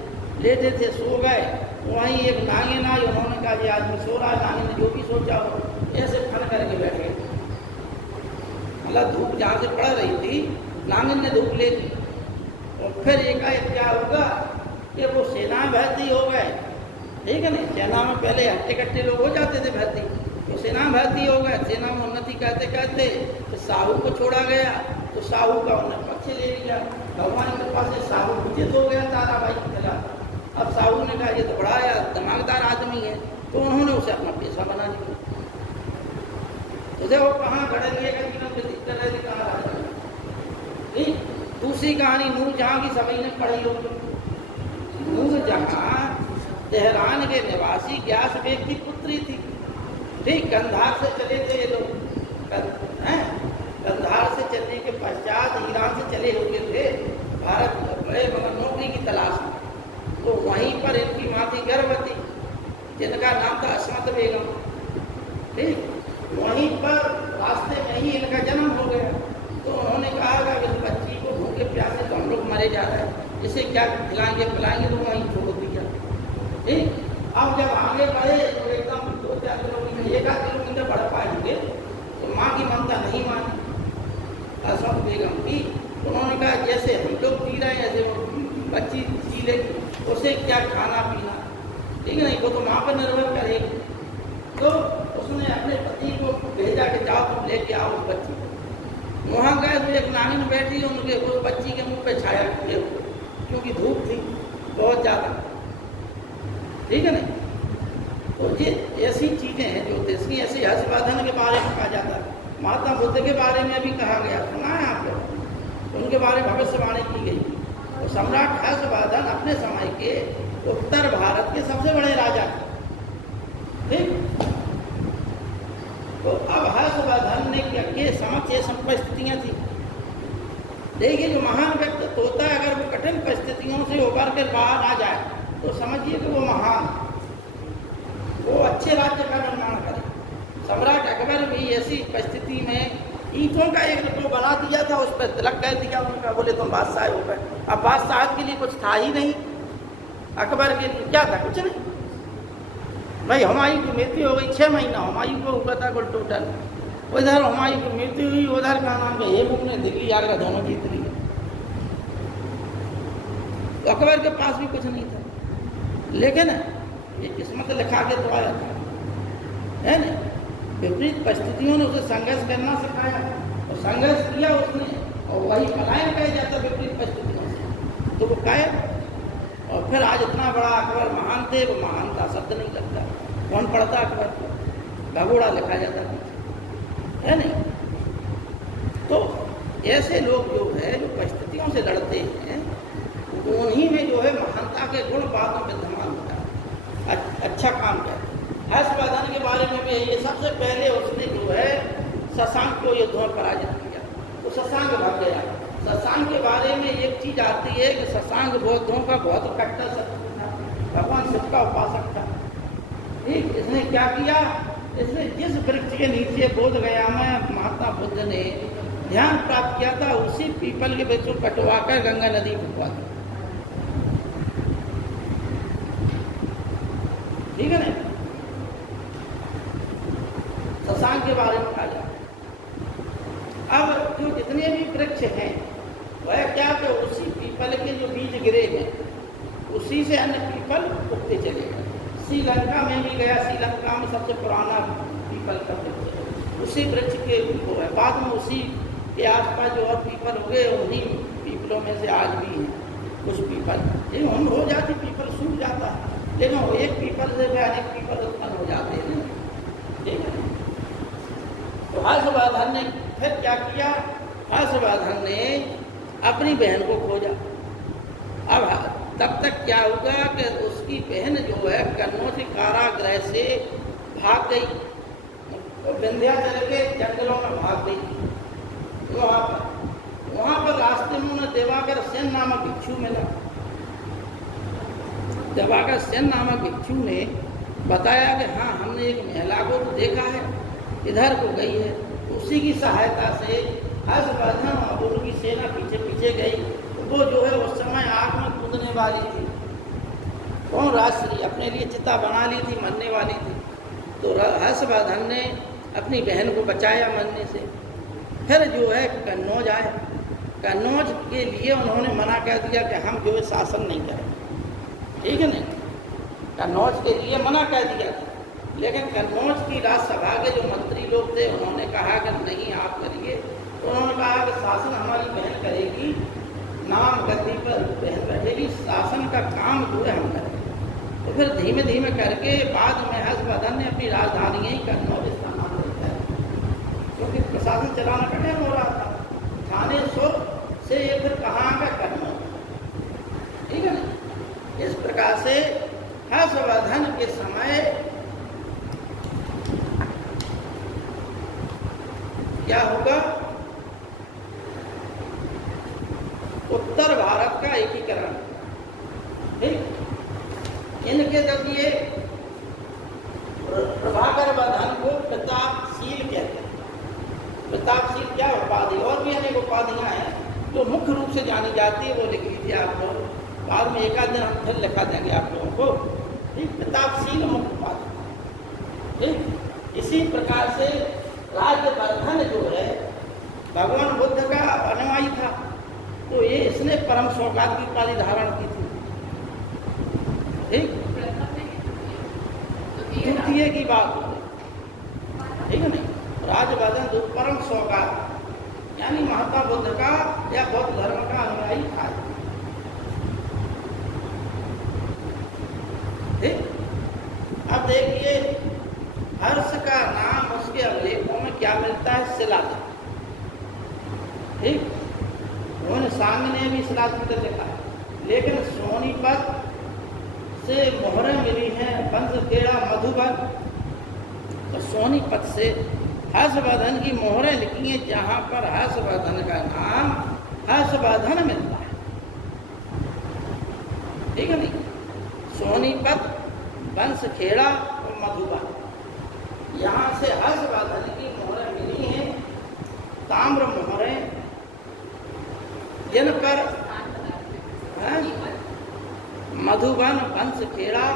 लेटे थे, सो गए, वहीं एक नागिन आई। उन्होंने कहा ये आदमी सो रहा है। नागिन ने जो भी सोचा हो ऐसे फन करके बैठे। मतलब धूप जहाँ से पड़ रही थी, नागिन ने धूप ले ली और फिर एकाएक क्या होगा कि वो सेना भर्ती हो गए। ठीक है ना? सेना में पहले हट्टे कट्टे लोग हो जाते थे भर्ती, तो सेना भर्ती हो गए। सेना में उन्नति करते करते तो साहू को छोड़ा गया, तो साहू का उन्हें पक्ष ले लिया। भगवान के पास से साहू उचित हो गया ताराबाई के खिलाफ। अब साहू ने कहा ये तो बड़ा या दिमागदार आदमी है, तो उन्होंने उसे अपना पेशा बना दिया। तो देखो कहाँ गड़रिया का जीवन व्यतीत कर रहे थे, कहाँ राजा। दूसरी कहानी नूरजहां की सभी ने पढ़ी होगी। जहाँ तेहरान के निवासी ग्यास बेग की पुत्री थी। ठीक, कंधार से चले थे ये लोग, कंधार से चलने के पश्चात ईरान से चले हुए थे भारत बड़े मगर नौकरी की तलाश में। तो वहीं पर इनकी माँ थी गर्भवती, जिनका नाम था अस्मत बेगम। ठीक, वहीं पर रास्ते में ही इनका जन्म हो गया। तो उन्होंने कहा कि इस बच्ची को भूखे प्यासे तो हम लोग मरे जा रहे हैं, इसे क्या खिलाएंगे पिलाएंगे, तो वहीं छोड़ दिया। ठीक, अब जब आगे बढ़े तो एकदम 2-4 किलोमीटर 1-8 किलोमीटर बढ़ पाएंगे तो माँ की ममता नहीं मानी अस्मत बेगम की। उन्होंने कहा जैसे हम लोग पी रहे हैं ऐसे वो बच्ची पी लेगी, उसे क्या खाना पीना, ठीक है नहीं, वो तो माँ पर निर्भर करेगी। तो उसने अपने पति को भेजा कि जाओ तुम लेके आओ उस बच्ची को। वहाँ गए तो एक नागिन बैठी, उनके उस बच्ची के मुंह पे छाया हुए, क्योंकि धूप थी बहुत ज़्यादा, ठीक है नहीं। तो ये ऐसी चीज़ें हैं जो इसकी ऐसे हर्षवर्धन के बारे में कहा जाता है। महात्मा बुद्ध के बारे में भी कहा गया, सुना है आप लोग, उनके बारे में भविष्यवाणी की गई। तो सम्राट हर्षवर्धन अपने समय के उत्तर भारत के सबसे बड़े राजा थे। ठीक, तो अब हर्षवर्धन ने के समक्ष ये सब परिस्थितियाँ थी। देखिए, जो महान व्यक्तित्व होता है अगर वो कठिन परिस्थितियों से उबर कर बाहर आ जाए तो समझिए कि वो महान, वो अच्छे राज्य का निर्माण करे। सम्राट अकबर भी ऐसी परिस्थिति में ईंटों का एक वो बना दिया था, उस पर तिलक कर दिया उनका, बोले तुम बादशाह हो गए। अब बादशाह के लिए कुछ था ही नहीं, अकबर के लिए क्या था, कुछ नहीं। भाई हुमायूं की मृत्यु हो गई, 6 महीना हुमायूं को हुआ था कुल टोटल। उधर हुमायूं की मृत्यु हुई, उधर का नाम है ये ने दिल्ली आगरा दोनों जीत लिए। तो अकबर के पास भी कुछ नहीं था, लेकिन ये किस्मत लिखा के तो आया था, है ना। विपरीत परिस्थितियों ने उसे संघर्ष करना सिखाया और संघर्ष किया उसने, और वही पलायन कहा जाता विपरीत परिस्थितियों से, तो वो कायम। और फिर आज इतना बड़ा अकबर महान थे, वो महानता शब्द नहीं लगता, कौन पढ़ता अकबर को, भगोड़ा लिखा जाता है नहीं। तो ऐसे लोग जो है जो परिस्थितियों से लड़ते हैं, उन्हीं में जो है महानता के गुण बाद में विद्यमान होता है, अच्छा काम करते। हर्षवर्धन के बारे में भी ये सबसे पहले उसने जो है शशांक को युद्ध में पराजित किया, तो शशांक भाग गया। शशांक के बारे में एक चीज आती है कि शशांक बौद्धों का बहुत कट्टर शत्रु था, भगवान शिव का उपासक था। ठीक, इसने क्या किया, इसने जिस वृक्ष के नीचे बोध गया में महात्मा बुद्ध ने ध्यान प्राप्त किया था, उसी पीपल के वृक्ष को कटवा कर गंगा नदी फुकवा दी। ठीक है ना, शशांक के बारे में कहा जाए। अब जो जितने भी वृक्ष हैं वह क्या कि उसी पीपल के जो बीज गिरे हैं उसी से अन्य पीपल उगते चले गए। श्रीलंका में भी गया, श्रीलंका में सबसे पुराना पीपल का वृक्ष है, उसी वृक्ष के वो है। बाद में उसी के आसपास जो और पीपल हुए, उन्हीं पीपलों में से आज भी हैं कुछ पीपल। लेकिन हम हो जाती पीपल सूख जाता है, लेकिन वो एक पीपल से अनेक पीपल उत्पन्न हो जाते हैं। ठीक है, तो हर्षवर्धन ने फिर क्या किया, हर्षवर्धन ने अपनी बहन को खोजा। अब तब तक क्या होगा कि उसकी बहन जो है कन्नौज के कारागृह से भाग गई, तो विंध्याचल के जंगलों में भाग गई। वहाँ पर रास्ते में उन्हें देवाकर सेन नामक भिक्षु मिला। देवाकर सेन नामक भिक्षु ने बताया कि हाँ, हमने एक महिला को तो देखा है, इधर को गई है। उसी की सहायता से हर्षवर्धन और उनकी सेना पीछे पीछे गई। वो जो है उस समय आग में कूदने वाली थी, कौन, राजश्री अपने लिए चिता बना ली थी, मरने वाली थी। तो हर्षवर्धन ने अपनी बहन को बचाया मरने से। फिर जो है कन्नौज आए। कन्नौज के लिए उन्होंने मना कर दिया कि हम जो है शासन नहीं करेंगे। ठीक है नहीं, कन्नौज के लिए मना कर दिया था। लेकिन कन्नौज की राज्यसभा के जो मंत्री लोग थे उन्होंने कहा कि नहीं आप करिए। तो उन्होंने कहा कि शासन हमारी बहन करेगी, नाम गद्दी पर बहन रहेगी, शासन का काम जो है हम करेंगे। तो फिर धीमे धीमे करके बाद में हर्षवर्धन ने अपनी राजधानी ही कन्नौज स्थानांतरित किया, क्योंकि प्रशासन चलाना कठिन हो रहा था। थानेश्वर से फिर कहाँ का कन्नौज। ठीक है ना, इस प्रकार उत्तर भारत का एकीकरण। ठीक, इनके जब ये प्रभाकर वर्धन को प्रतापशील कहते हैं। प्रतापशील क्या उपाधि, और भी अनेक उपाधियां हैं जो मुख्य रूप से जानी जाती है, वो लिख लीजिए आप लोग, बाद में एक आध दिन हम फिर लिखा देंगे आप लोगों को। ठीक, प्रतापशील मुख्य उपाधि। ठीक, इसी प्रकार से राज्यवर्धन जो है भगवान बुद्ध का अनुयायी था, तो ये इसने परम सौगात की उपाधि धारण की थी। ठीक, द्वितीय की बात हो, ठीक है नहीं, राज्यवर्धन जो परम सौगात यानी महात्मा बुद्ध का या बौद्ध धर्म का अनुयायी था। ठीक, अब देखिए हर्ष का नाम उसके अभिलेखों में क्या मिलता है, शिलालेख। ठीक, उन्होंने सामने भी शिलालेख लिखा है, लेकिन सोनीपत से मोहरें मिली हैं, बंसखेड़ा, मधुबन। तो सोनीपत से हर्षवर्धन की मोहरें लिखी हैं, जहां पर हर्षवर्धन का नाम हर्षवर्धन मिलता है। ठीक है नहीं, सोनीपत, बंसखेड़ा और मधुबन, यहाँ से हर्षवर्धन की मोहरें मिली हैं, ताम्र मोहरें, जिन पर मधुबन, बंसखेड़ा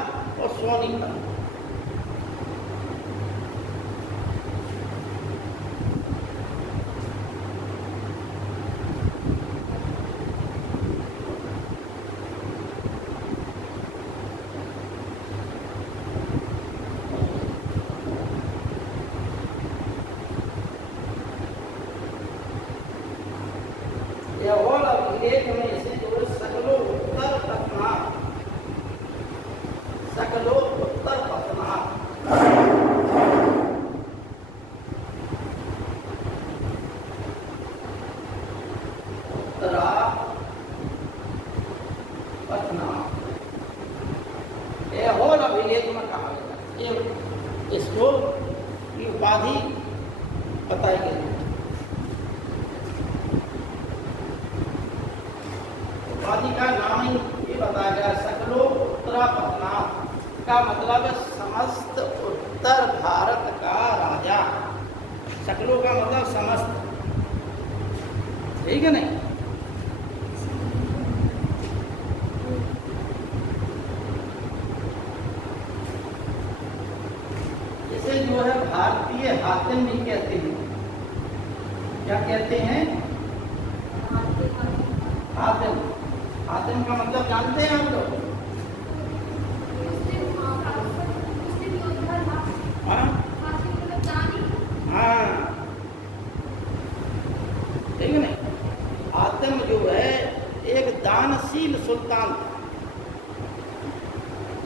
और सोनीपत।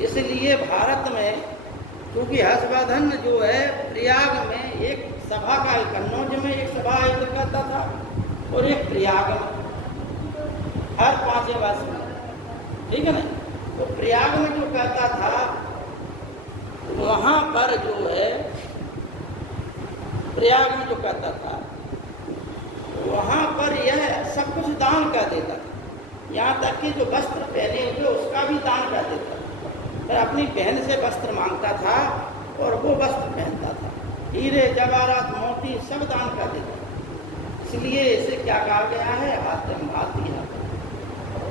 इसलिए भारत में, क्योंकि हर्षवर्धन जो है प्रयाग में एक सभा का, कन्नौज में एक सभा आयोजित करता था और एक प्रयाग में, हर 5 वर्ष में। ठीक है ना, तो प्रयाग में जो कहता था वहां पर जो है, प्रयाग में जो कहता था वहां पर यह सब कुछ दान कर देता था, यहाँ तक कि जो वस्त्र पहने हुए उसका भी दान कर देता था। फिर अपनी बहन से वस्त्र मांगता था और वो वस्त्र पहनता था, हीरे जवाहरात मोती सब दान कर देता था। इसलिए इसे क्या कहा गया है, आत्मघाती।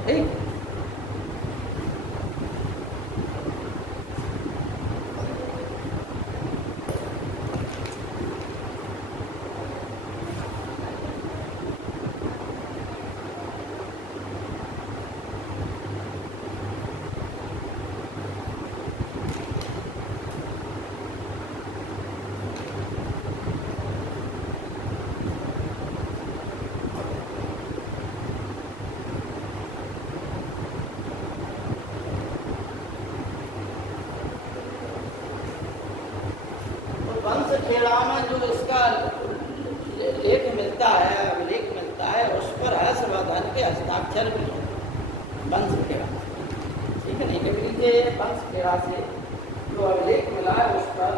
ठीक, खेड़ा में जो इसका लेख मिलता है, अभिलेख मिलता है, उस पर हर्षवर्धन के हस्ताक्षर भी है, बंसखेड़ा। ठीक है, नहीं लिख लीजिए, बंसखेड़ा से जो अभिलेख मिला है उस पर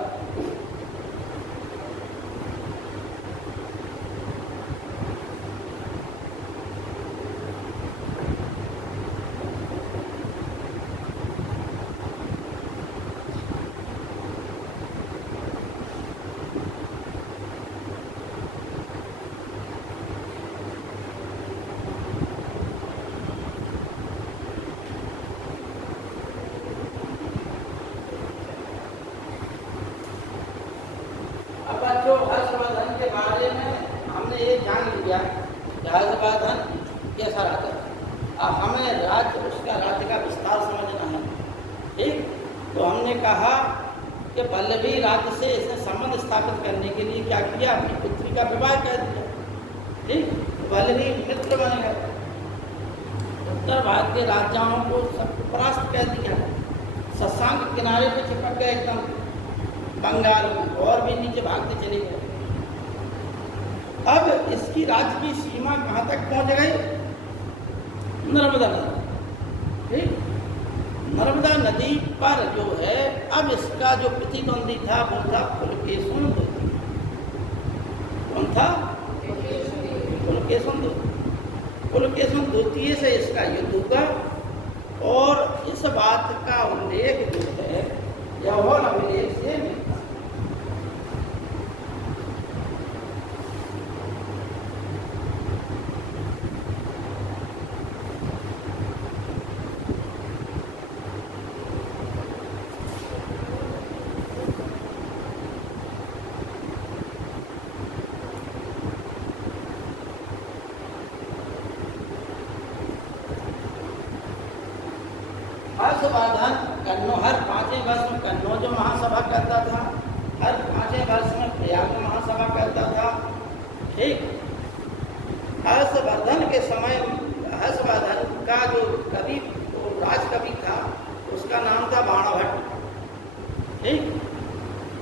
ये जान लिया कि हर्षवर्धन कैसा राजा था। अब हमें राज्य उसका राज्य का विस्तार समझना है, ठीक। तो हमने कहा कि पल्लवी राज्य से इसने संबंध स्थापित करने के लिए क्या किया, अपनी पुत्री का विवाह कर दिया, ठीक। पल्लवी मित्र बन गए, उत्तर भारत के राजाओं को सबको परास्त कर दिया, शशांक किनारे पे चिपक गए एकदम बंगाल में, और भी नीचे भागते चले गए। अब इसकी राज्य की सीमा कहाँ तक पहुँच गई, नर्मदा नदी, ठीक। नर्मदा नदी पर जो है अब इसका जो प्रतिद्वंदी था वो था पुलकेशिन द्वितीय। कौन था? पुलकेशिन द्वितीय। पुलकेशिन द्वितीय से इसका युद्ध हुआ और इस बात का उल्लेख जो है यहोल अभिलेख से मिलता है। हर्षवर्धन कन्नौज हर 5वें वर्ष में कन्नौज महासभा करता था, हर 5वें वर्ष में प्रयाग महासभा करता था, ठीक। हर्षवर्धन के समय हर्षवर्धन का जो कवि राजकवि था उसका नाम था बाणभट्ट, ठीक।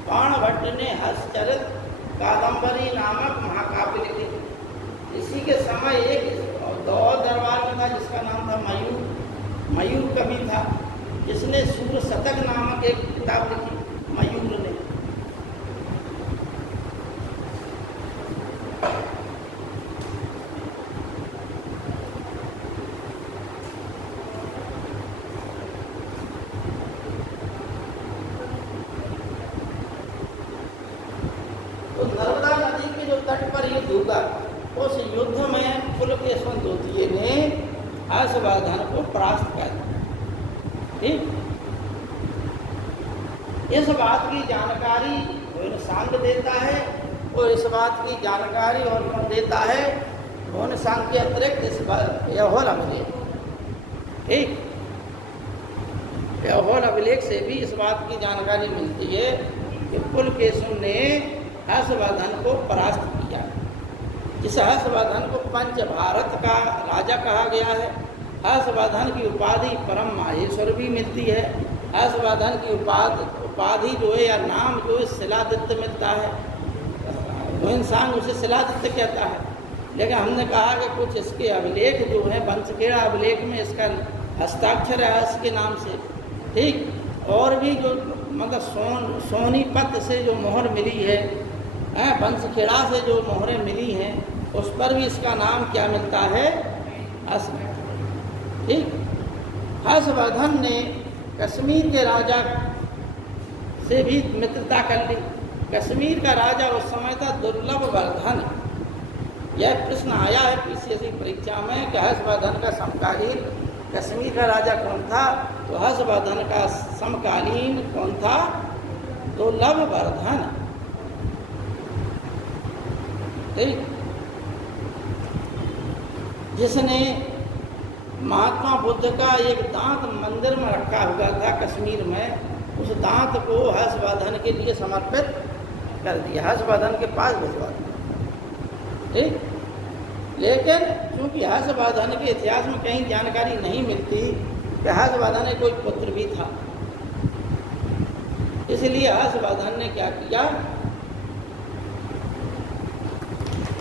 बाणभट्ट ने हर्षचरित कादम्बरी नामक महाकाव्य लिखी। इसी के समय एक दौर दरबार में था जिसका नाम था मयूर कवि था, जिसने सूर्य शतक नामक एक किताब लिखी मयूर ने। तो नर्मदा नदी के जो तट पर युद्ध हुआ, उस युद्ध में पुलकेशिन द्वितीय ने हर्षवर्धन को परास्त कर दिया, ठीक। इस बात की जानकारी होनसांग देता है और इस बात की जानकारी और कौन देता है, होनसांग के अतिरिक्त इस यहोल अभिलेख, ठीक। यहोल अभिलेख से भी इस बात की जानकारी मिलती है कि पुलकेशिन ने हर्षवर्धन को परास्त किया। जिस हर्षवर्धन को पंच भारत का राजा कहा गया है, हर्षवर्धन की उपाधि परम माहेश्वर भी मिलती है, हर्षवर्धन की उपाधि जो है या नाम जो है शिलादित्य मिलता है, वो इंसान उसे शिलादित्य कहता है। लेकिन हमने कहा कि कुछ इसके अभिलेख जो है वंशखेड़ा अभिलेख में इसका हस्ताक्षर है इसके नाम से, ठीक। और भी जो मतलब सोनीपत से जो मोहर मिली है, वंशखेड़ा से जो मोहरें मिली हैं उस पर भी इसका नाम क्या मिलता है, ठीक। हर्षवर्धन ने कश्मीर के राजा से भी मित्रता कर ली। कश्मीर का राजा उस समय था दुर्लभ वर्धन। यह प्रश्न आया है पीसीएससी परीक्षा में कि हर्षवर्धन का समकालीन कश्मीर का राजा कौन था, तो हर्षवर्धन का समकालीन कौन था, दुर्लभ वर्धन, ठीक। जिसने महात्मा बुद्ध का एक दांत मंदिर में रखा हुआ था कश्मीर में, उस दांत को हर्षवर्धन के लिए समर्पित कर दिया, हर्षवर्धन के पास भिजवा दिया, ठीक। लेकिन चूंकि हर्षवर्धन के इतिहास में कहीं जानकारी नहीं मिलती कि हर्षवर्धन ने कोई पुत्र भी था, इसलिए हर्षवर्धन ने क्या किया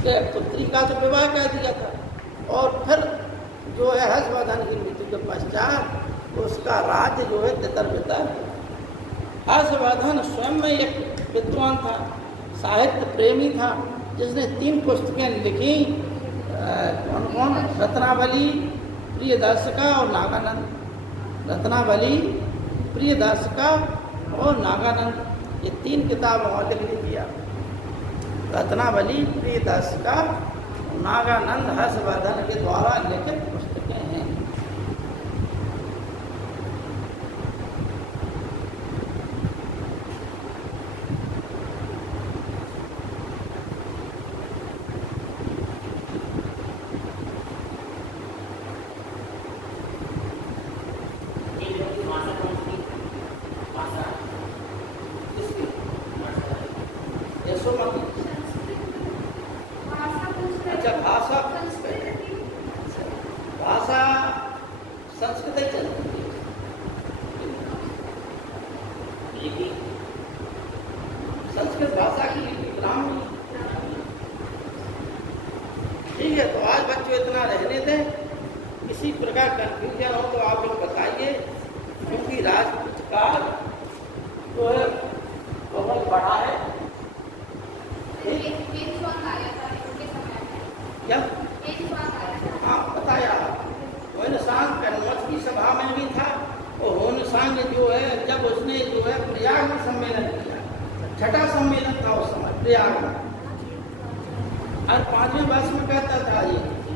कि पुत्री का तो विवाह कर दिया था और फिर जो है हर्षवर्धन की मृत्यु के पश्चात उसका राज्य जो है तितर बितर। हर्षवर्धन स्वयं में एक विद्वान था, साहित्य प्रेमी था, जिसने 3 पुस्तकें लिखी, कौन कौन, रत्नावली, प्रियदर्शिका और नागानंद। रत्नावली, प्रियदर्शिका और नागानंद, ये 3 किताब और लिख लीजिए। रत्नावली, प्रियदर्शिका, नागानंद हर्षवर्धन के द्वारा लिखित पुस्तकें हैं। है। तो आज बच्चों इतना रहने दें, किसी प्रकार कन्फ्यूजन हो तो आप लोग बताइए, क्योंकि राजपूत काल जो है बहुत बड़ा है। क्या? हाँ बताया, होनसांग कन्वत की सभा में भी था, और होनसांग जो है जब उसने जो है प्रयाग में सम्मेलन किया, छठा सम्मेलन था उस समय प्रयाग में, और 5वें वर्ष में कहता था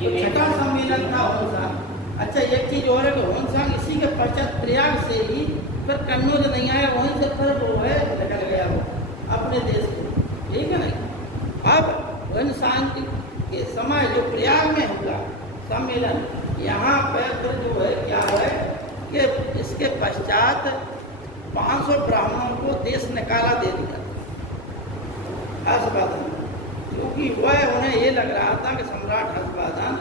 ये छठा सम्मेलन था होनसांग। अच्छा एक चीज और है कि होनसांग इसी के पश्चात प्रयाग से ही फिर कन्नौज नहीं आया, वहीं से फिर वो है निकल गया वो अपने देश को, ठीक है ना। अब होनसांग के समय जो प्रयाग में हुआ सम्मेलन, यहाँ पर फिर जो है क्या है कि इसके पश्चात 500 ब्राह्मणों को देश निकाला दे दिया हर्षवर्धन, क्योंकि वह उन्हें ये लग रहा था कि सम्राट हर्षवर्धन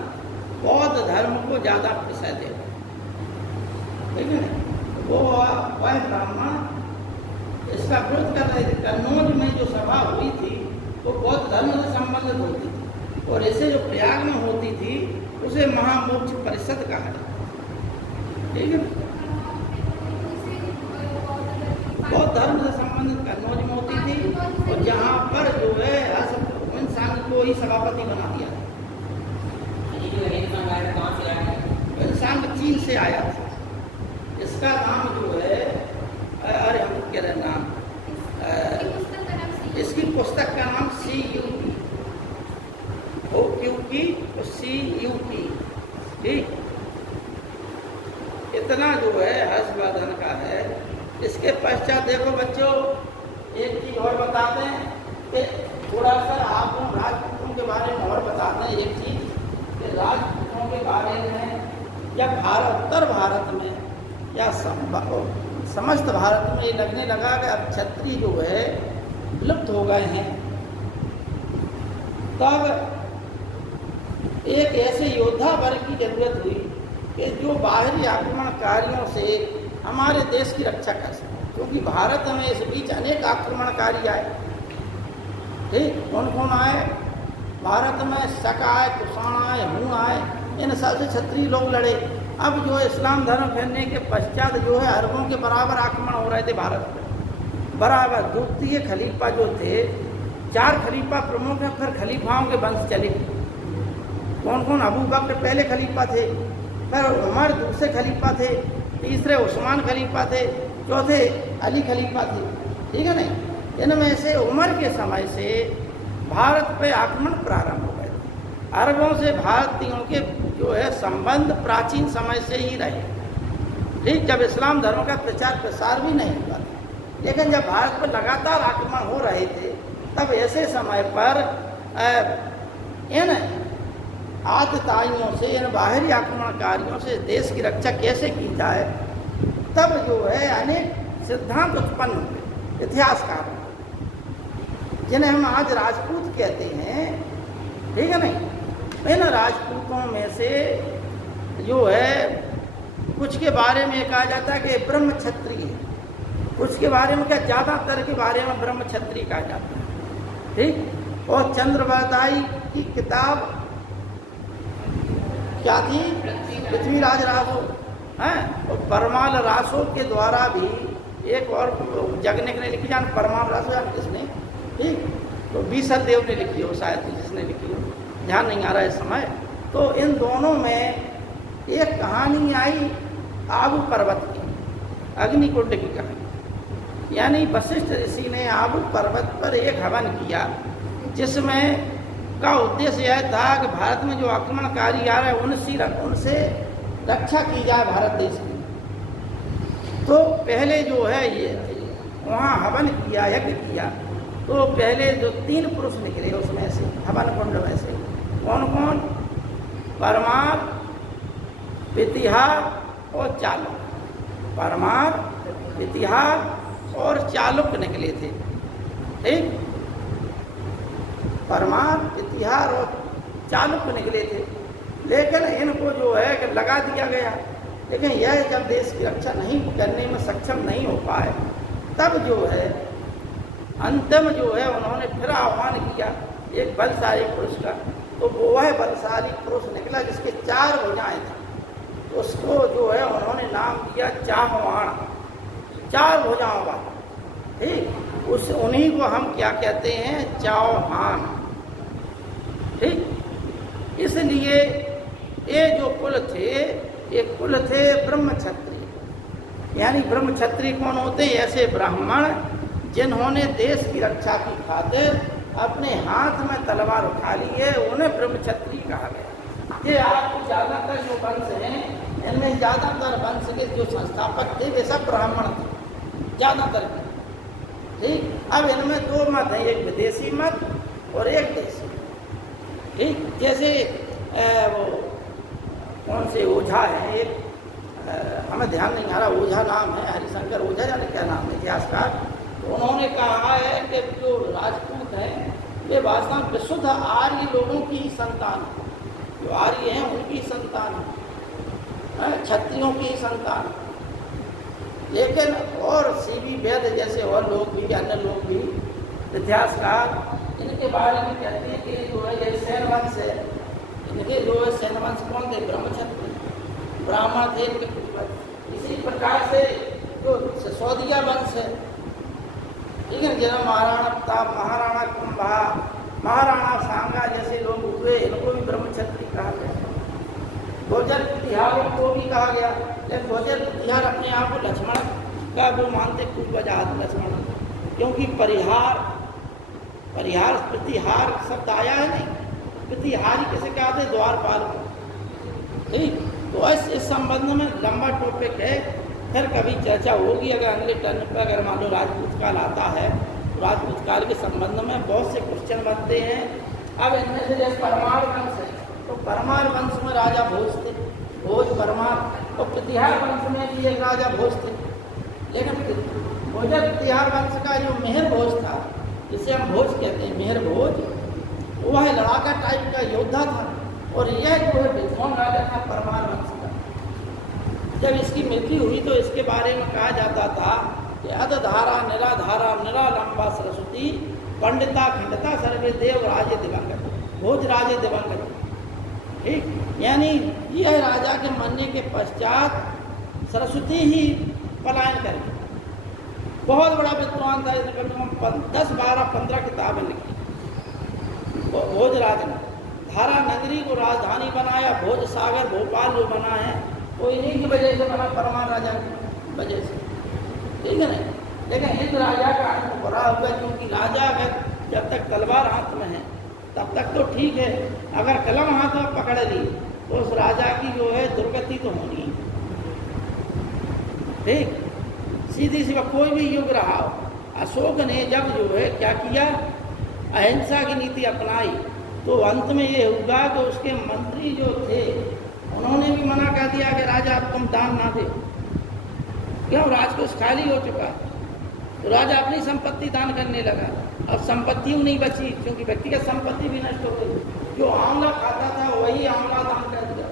बौद्ध धर्म को ज़्यादा प्रशय दे, ठीक है ना। वो वह ब्राह्मण इसका विरोध कर रहे थे। कन्नौज में जो सभा हुई थी वो बौद्ध धर्म से संबंधित होती थी, और ऐसे जो प्रयाग में होती थी उसे महामोक्ष परिषद कहा जाता, ठीक है। बौद्ध धर्म से संबंधित कन्नौज में होती थी, और जहाँ पर जो है होनसांग को ही सभापति बना दिया। होनसांग चीन से आया था, इसका नाम जो है अरे हम कह रहे नाम, इसकी पुस्तक का नाम CUT, CUT, ठीक। इतना जो है हर्षवर्धन का है। इसके पश्चात देखो बच्चों, एक चीज और बताते हैं कि थोड़ा सा आप राजपूतों के बारे में और बताते हैं एक चीज, कि राजपूतों के बारे में जब उत्तर भारत में या समस्त भारत में ये लगने लगा कि अब क्षत्रिय जो है विलुप्त हो गए हैं, तब एक ऐसे योद्धा वर्ग की जरूरत हुई कि जो बाहरी आक्रमणकारियों से हमारे देश की रक्षा कर सके, क्योंकि भारत में इस बीच अनेक आक्रमणकारी आए, ठीक। कौन कौन आए भारत में? शक आए, कुषाण आए, हूण आए, इन सबसे क्षत्रिय लोग लड़े। अब जो है इस्लाम धर्म फैलने के पश्चात जो है अरबों के बराबर आक्रमण हो रहे थे भारत में, बराबर। द्वितीय खलीफा जो थे, 4 खलीफा प्रमुख हैं, फिर खलीफाओं के वंश चले। कौन कौन? अबू बकर पहले खलीफा थे, फिर उमर दूसरे खलीफा थे, तीसरे उस्मान खलीफा थे, चौथे अली खलीफा थे, ठीक है नहीं। इनमें से उमर के समय से भारत पे आक्रमण प्रारंभ हो गए। अरबों से भारतीयों के जो है संबंध प्राचीन समय से ही रहे, ठीक। जब इस्लाम धर्म का प्रचार प्रसार भी नहीं हुआ, लेकिन जब भारत पर लगातार आक्रमण हो रहे थे, तब ऐसे समय पर इन आतताइयों से, इन बाहरी आक्रमणकारियों से देश की रक्षा कैसे की जाए, तब जो है अनेक सिद्धांत उत्पन्न हुए इतिहासकार, जिन्हें हम आज राजपूत कहते हैं, ठीक है नहीं। इन राजपूतों में से जो है कुछ के बारे में कहा जाता है कि ब्रह्म क्षत्रिय है, कुछ के बारे में क्या, ज़्यादातर के बारे में ब्रह्म क्षत्रिय कहा जाता है, ठीक। और चंद्रवरदाई की किताब क्या थी? पृथ्वीराज रासो हैं, और परमाल रासो के द्वारा भी एक और जगने ने लिखी, जान परमाल रासो जान किसने, ठीक। तो बीसदेव ने लिखी हो शायद, जिसने लिखी हो, ध्यान नहीं आ रहा है इस समय। तो इन दोनों में एक कहानी आई आबू पर्वत की, अग्निकुंड की कहानी। यानी वशिष्ठ ऋषि ने आबू पर्वत पर एक हवन किया, जिसमें का उद्देश्य यह था कि भारत में जो आक्रमणकारी आ रहे हैं उनसे रक्षा की जाए भारत देश की। तो पहले जो है ये वहाँ हवन किया, यज्ञ किया, तो पहले जो 3 पुरुष निकले उसमें से, हवन कुंड में से, कौन कौन? परमार, पितिहार और चालुक। परमार, पितिहार और चालुक निकले थे, ठीक। परमार, पितिहार और चालुक निकले थे, लेकिन इनको जो है कि लगा दिया गया। लेकिन यह जब देश की रक्षा नहीं करने में सक्षम नहीं हो पाए, तब जो है अंतिम जो है उन्होंने फिर आह्वान किया एक बलशाली पुरुष का, तो वो वह बलशाली पुरुष निकला जिसके 4 भुजाएं थी। उसको जो है उन्होंने नाम दिया चाहवाण, 4 भुजाओं वाला। ठीक, उन्हीं को हम क्या कहते हैं, चौहान। ठीक, इसलिए ये जो कुल थे, ये कुल थे ब्रह्म क्षत्रिय। यानी ब्रह्म क्षत्रिय कौन होते हैं? ऐसे ब्राह्मण जिन्होंने देश की रक्षा की खातिर अपने हाथ में तलवार उठा ली है, उन्हें ब्रह्म क्षत्रिय कहा गया। ये आपको ज़्यादातर जो वंश हैं, इनमें ज़्यादातर वंश के जो संस्थापक थे वे सब ब्राह्मण थे, ज़्यादातर। ठीक, अब इनमें 2 मत हैं, एक विदेशी मत और एक देशी। ठीक, जैसे वो कौन से ओझा हैं, एक हमें ध्यान नहीं आ रहा, ओझा नाम है, हरिशंकर ओझा या क्या नाम है इतिहासकार। तो उन्होंने कहा है कि जो राजपूत हैं वे वास्तव में विशुद्ध आर्य लोगों की ही संतान है, जो आर्य हैं उनकी संतान है, क्षत्रियों की ही संतान। लेकिन और सीवी वैद्य जैसे और लोग भी, अन्य लोग भी इतिहासकार इनके बारे में कहते हैं कि जो है ये सेन वंश है। इनके जो है सेन वंश कौन थे? ब्रह्म क्षत्रिय ब्राह्मण थे इनके पूर्वज। इसी प्रकार से जो सिसोदिया वंश है, ठीक है, जिन्हें महाराणा प्रताप, महाराणा कुंभा, महाराणा सांगा जैसे लोग हुए, इनको भी ब्रह्म क्षत्रिय कहा गया। गुर्जर प्रतिहारों को भी कहा गया, लेकिन गुर्जर प्रतिहार अपने आप को लक्ष्मण का वो मानते पूर्वज लक्ष्मण, क्योंकि परिहार प्रतिहार शब्द आया है नहीं, प्रतिहारी किसे कहते? द्वारपाल को। ठीक, तो इस संबंध में लंबा टॉपिक है, फिर कभी चर्चा होगी। अगर अगले टर्न पर अगर मान लो राजपूत काल आता है, तो राजपूत काल के संबंध में बहुत से क्वेश्चन बनते हैं। अब इनमें से जैसे परमार वंश है, तो परमार वंश में राजा भोज थे, भोज परमार। और प्रतिहार वंश में भी एक राजा भोज थे, लेकिन भोजर प्रतिहार वंश का जो मेहर भोज था, जिसे हम भोज कहते हैं, मेहर भोज, वह लड़ाका टाइप का योद्धा था। और यह जो है विद्वान राजा था परमार वंश का। जब इसकी मृत्यु हुई तो इसके बारे में कहा जाता था कि अधधारा निराधारा निरालंबा सरस्वती पंडिता खंडता सर्वे देव राजे दिवंगत, भोज राजे दिवंगत। ठीक, यानी यह राजा के मरने के पश्चात सरस्वती ही पलायन कर गई। बहुत बड़ा विद्वान था, इसने कम से कम 10, 12, 15 किताबें लिखी भोजराज ने। धारा नगरी को राजधानी बनाया, भोज सागर भोपाल जो बना है वो इन्हीं की वजह से बना, परमार राजा की वजह से। ठीक है ना, लेकिन इस राजा का अंत बुरा हुआ, क्योंकि राजा अगर जब तक तलवार हाथ में है तब तक तो ठीक है, अगर कलम हाथ में पकड़ ली तो उस राजा की जो है दुर्गति तो होनी है। ठीक, सीधी सी कोई भी युग रहा हो, अशोक ने जब जो है क्या किया, अहिंसा की नीति अपनाई, तो अंत में ये हुआ कि उसके मंत्री जो थे उन्होंने भी मना कर दिया कि राजा अब तुम दान ना दे। क्यों? राजकोष खाली हो चुका, तो राजा अपनी संपत्ति दान करने लगा। अब संपत्ति नहीं बची, क्योंकि व्यक्तिगत संपत्ति भी नष्ट हो गई। जो आंवला खाता था वही आंवला दान कर दिया।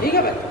ठीक है भाई।